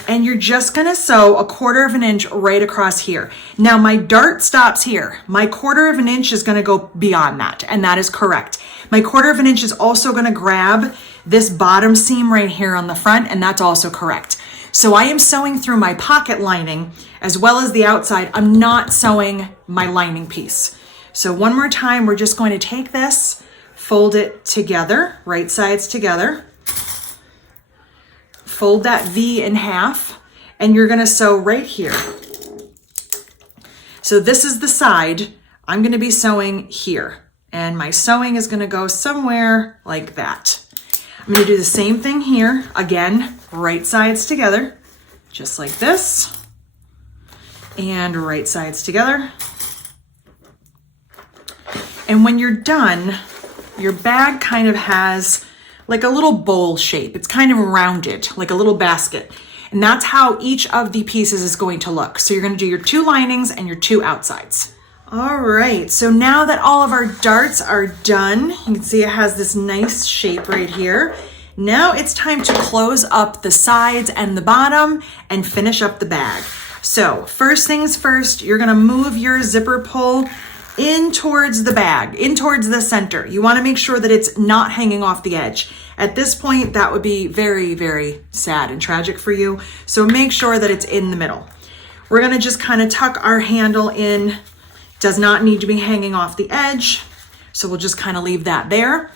And you're just gonna sew 1/4 of an inch right across here. Now my dart stops here. My 1/4 of an inch is gonna go beyond that, and that is correct. My 1/4 of an inch is also gonna grab this bottom seam right here on the front, and that's also correct. So I am sewing through my pocket lining as well as the outside. I'm not sewing my lining piece. So one more time, we're just going to take this, fold it together, right sides together. Fold that V in half, and you're gonna sew right here. So this is the side. I'm gonna be sewing here, and my sewing is gonna go somewhere like that. I'm gonna do the same thing here. Again, right sides together, just like this, and right sides together. And when you're done, your bag kind of has like a little bowl shape. It's kind of rounded, like a little basket. And that's how each of the pieces is going to look. So you're gonna do your 2 linings and your 2 outsides. All right, so now that all of our darts are done, you can see it has this nice shape right here. Now it's time to close up the sides and the bottom and finish up the bag. So first things first, you're gonna move your zipper pull in towards the bag, in towards the center. You wanna make sure that it's not hanging off the edge. At this point, that would be very, very sad and tragic for you. So make sure that it's in the middle. We're gonna just kind of tuck our handle in. Does not need to be hanging off the edge. So we'll just kind of leave that there.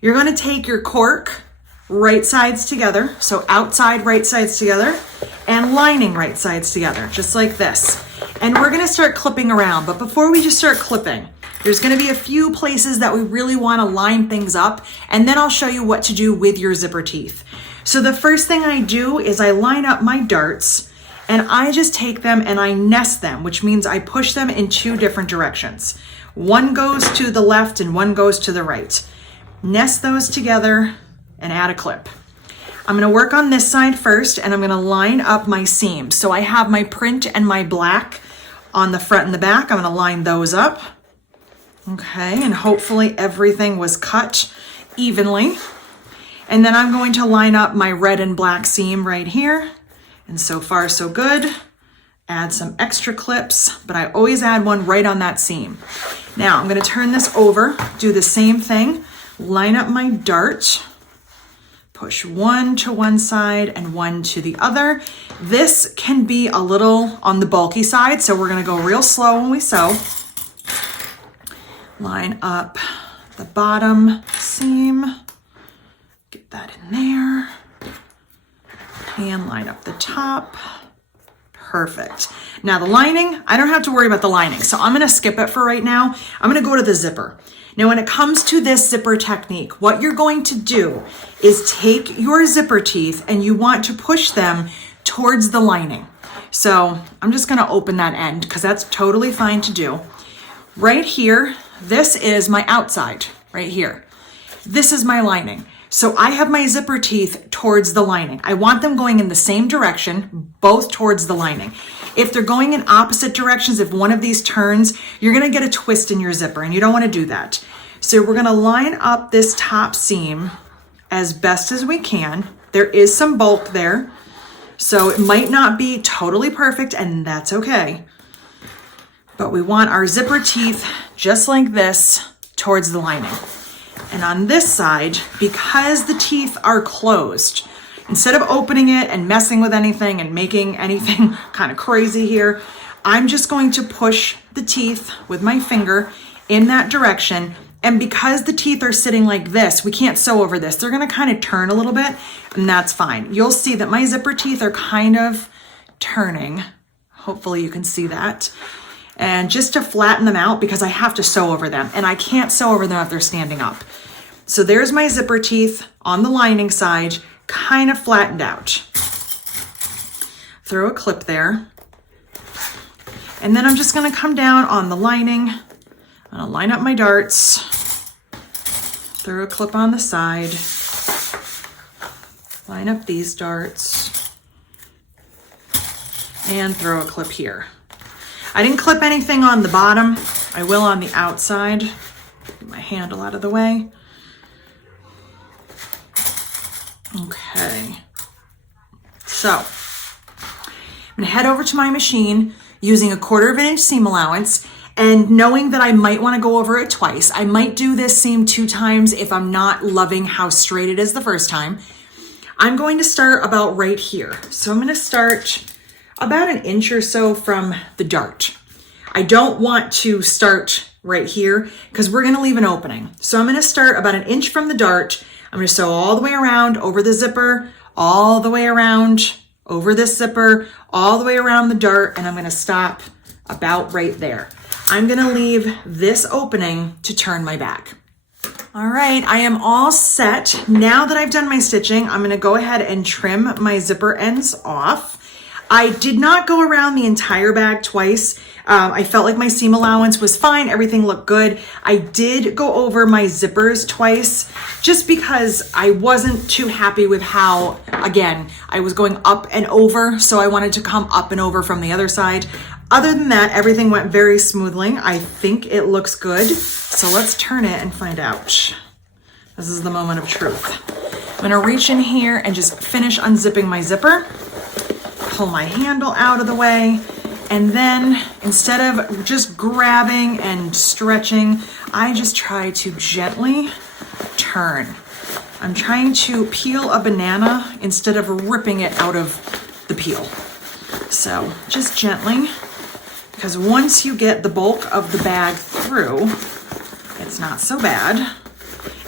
You're gonna take your cork, right sides together. So outside, right sides together, and lining right sides together, just like this. And we're gonna start clipping around. But before we just start clipping, there's gonna be a few places that we really wanna line things up, and then I'll show you what to do with your zipper teeth. So the first thing I do is I line up my darts, and I just take them and I nest them, which means I push them in two different directions. One goes to the left and one goes to the right. Nest those together and add a clip. I'm gonna work on this side first, and I'm gonna line up my seams. So I have my print and my black on the front and the back. I'm gonna line those up. Okay, and hopefully everything was cut evenly. And then I'm going to line up my red and black seam right here. And so far, so good. Add some extra clips, but I always add one right on that seam. Now I'm gonna turn this over, do the same thing, line up my dart, push one to one side and one to the other. This can be a little on the bulky side, so we're gonna go real slow when we sew. Line up the bottom seam, get that in there, and line up the top. Perfect. Now the lining, I don't have to worry about the lining, so I'm gonna skip it for right now. I'm gonna go to the zipper. Now when it comes to this zipper technique, what you're going to do is take your zipper teeth and you want to push them towards the lining. So I'm just gonna open that end because that's totally fine to do. Right here, this is my outside, right here. This is my lining. So I have my zipper teeth towards the lining. I want them going in the same direction, both towards the lining. If they're going in opposite directions, if one of these turns, you're gonna get a twist in your zipper and you don't wanna do that. So we're gonna line up this top seam as best as we can. There is some bulk there, so it might not be totally perfect, and that's okay. But we want our zipper teeth just like this towards the lining. And on this side, because the teeth are closed, instead of opening it and messing with anything and making anything kind of crazy here, I'm just going to push the teeth with my finger in that direction. And because the teeth are sitting like this, we can't sew over this. They're gonna kind of turn a little bit, and that's fine. You'll see that my zipper teeth are kind of turning. Hopefully you can see that. And just to flatten them out, because I have to sew over them, and I can't sew over them if they're standing up. So there's my zipper teeth on the lining side, kind of flattened out. Throw a clip there. And then I'm just gonna come down on the lining. I'm gonna line up my darts, throw a clip on the side, line up these darts, and throw a clip here. I didn't clip anything on the bottom. I will on the outside. Get my handle out of the way. Okay. So, I'm gonna head over to my machine using 1/4 inch seam allowance, and knowing that I might wanna go over it twice. I might do this seam 2 times if I'm not loving how straight it is the first time. I'm going to start about right here. So I'm gonna start about 1 inch or so from the dart. I don't want to start right here because we're gonna leave an opening. So I'm gonna start about 1 inch from the dart. I'm gonna sew all the way around over the zipper, all the way around over this zipper, all the way around the dart, and I'm gonna stop about right there. I'm gonna leave this opening to turn my back. All right, I am all set. Now that I've done my stitching, I'm gonna go ahead and trim my zipper ends off. I did not go around the entire bag twice. I felt like my seam allowance was fine. Everything looked good. I did go over my zippers twice just because I wasn't too happy with how, again, I was going up and over. So I wanted to come up and over from the other side. Other than that, everything went very smoothly. I think it looks good. So let's turn it and find out. This is the moment of truth. I'm gonna reach in here and just finish unzipping my zipper. Pull my handle out of the way, and then instead of just grabbing and stretching, I just try to gently turn. I'm trying to peel a banana instead of ripping it out of the peel. So just gently, because once you get the bulk of the bag through, it's not so bad.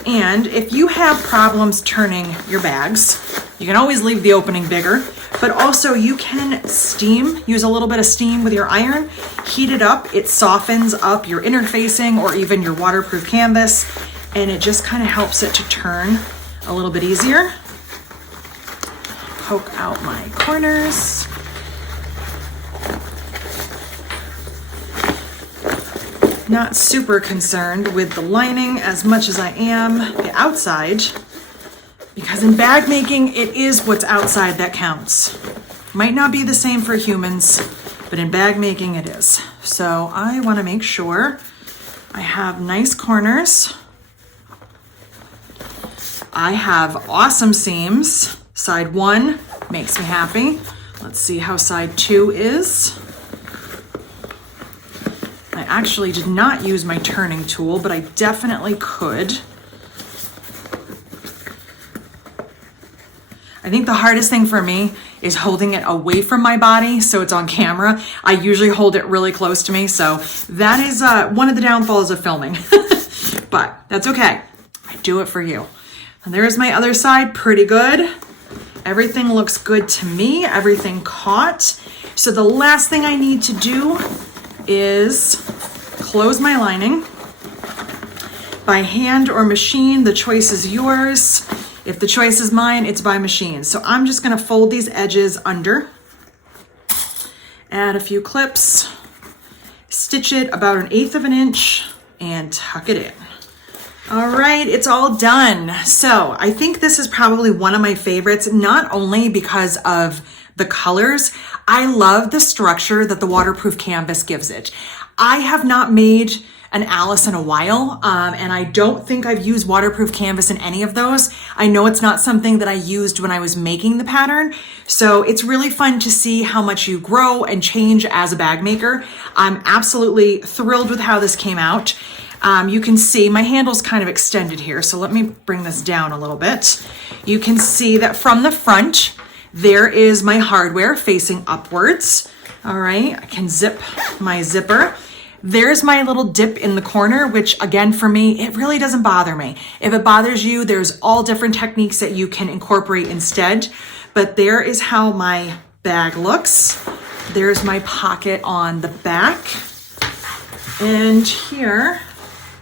And if you have problems turning your bags, you can always leave the opening bigger, but also you can steam, use a little bit of steam with your iron, heat it up, it softens up your interfacing or even your waterproof canvas, and it just kind of helps it to turn a little bit easier. Poke out my corners. Not super concerned with the lining as much as I am the outside, because in bag making, it is what's outside that counts. Might not be the same for humans, but in bag making it is. So I want to make sure I have nice corners. I have awesome seams. Side 1 makes me happy. Let's see how side 2 is. I actually did not use my turning tool, but I definitely could. I think the hardest thing for me is holding it away from my body so it's on camera. I usually hold it really close to me, so that is one of the downfalls of filming. But that's okay. I do it for you. And there's my other side, pretty good. Everything looks good to me, everything caught. So the last thing I need to do is close my lining. By hand or machine, the choice is yours. If the choice is mine, it's by machine. So I'm just gonna fold these edges under, add a few clips, stitch it about 1/8 of an inch, and tuck it in. All right, it's all done. So I think this is probably one of my favorites, not only because of the colors, I love the structure that the waterproof canvas gives it. I have not made an Alice in a while, and I don't think I've used waterproof canvas in any of those. I know it's not something that I used when I was making the pattern, so it's really fun to see how much you grow and change as a bag maker. I'm absolutely thrilled with how this came out. You can see my handle's kind of extended here, so let me bring this down a little bit. You can see that from the front, there is my hardware facing upwards. All right, I can zip my zipper. There's my little dip in the corner, which again, for me, it really doesn't bother me. If it bothers you, there's all different techniques that you can incorporate instead. But there is how my bag looks. There's my pocket on the back. And here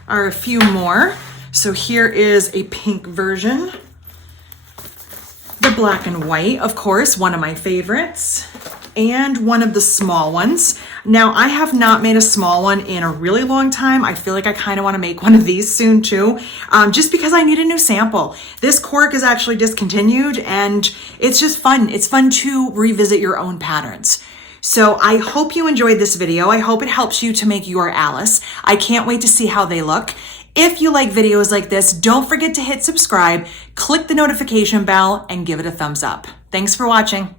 are a few more. So here is a pink version. The black and white, of course, one of my favorites. And one of the small ones. Now, I have not made a small one in a really long time. I feel like I kind of want to make one of these soon too, just because I need a new sample. This cork is actually discontinued and it's just fun. It's fun to revisit your own patterns. So I hope you enjoyed this video. I hope it helps you to make your Alice. I can't wait to see how they look. If you like videos like this, don't forget to hit subscribe, click the notification bell, and give it a thumbs up. Thanks for watching.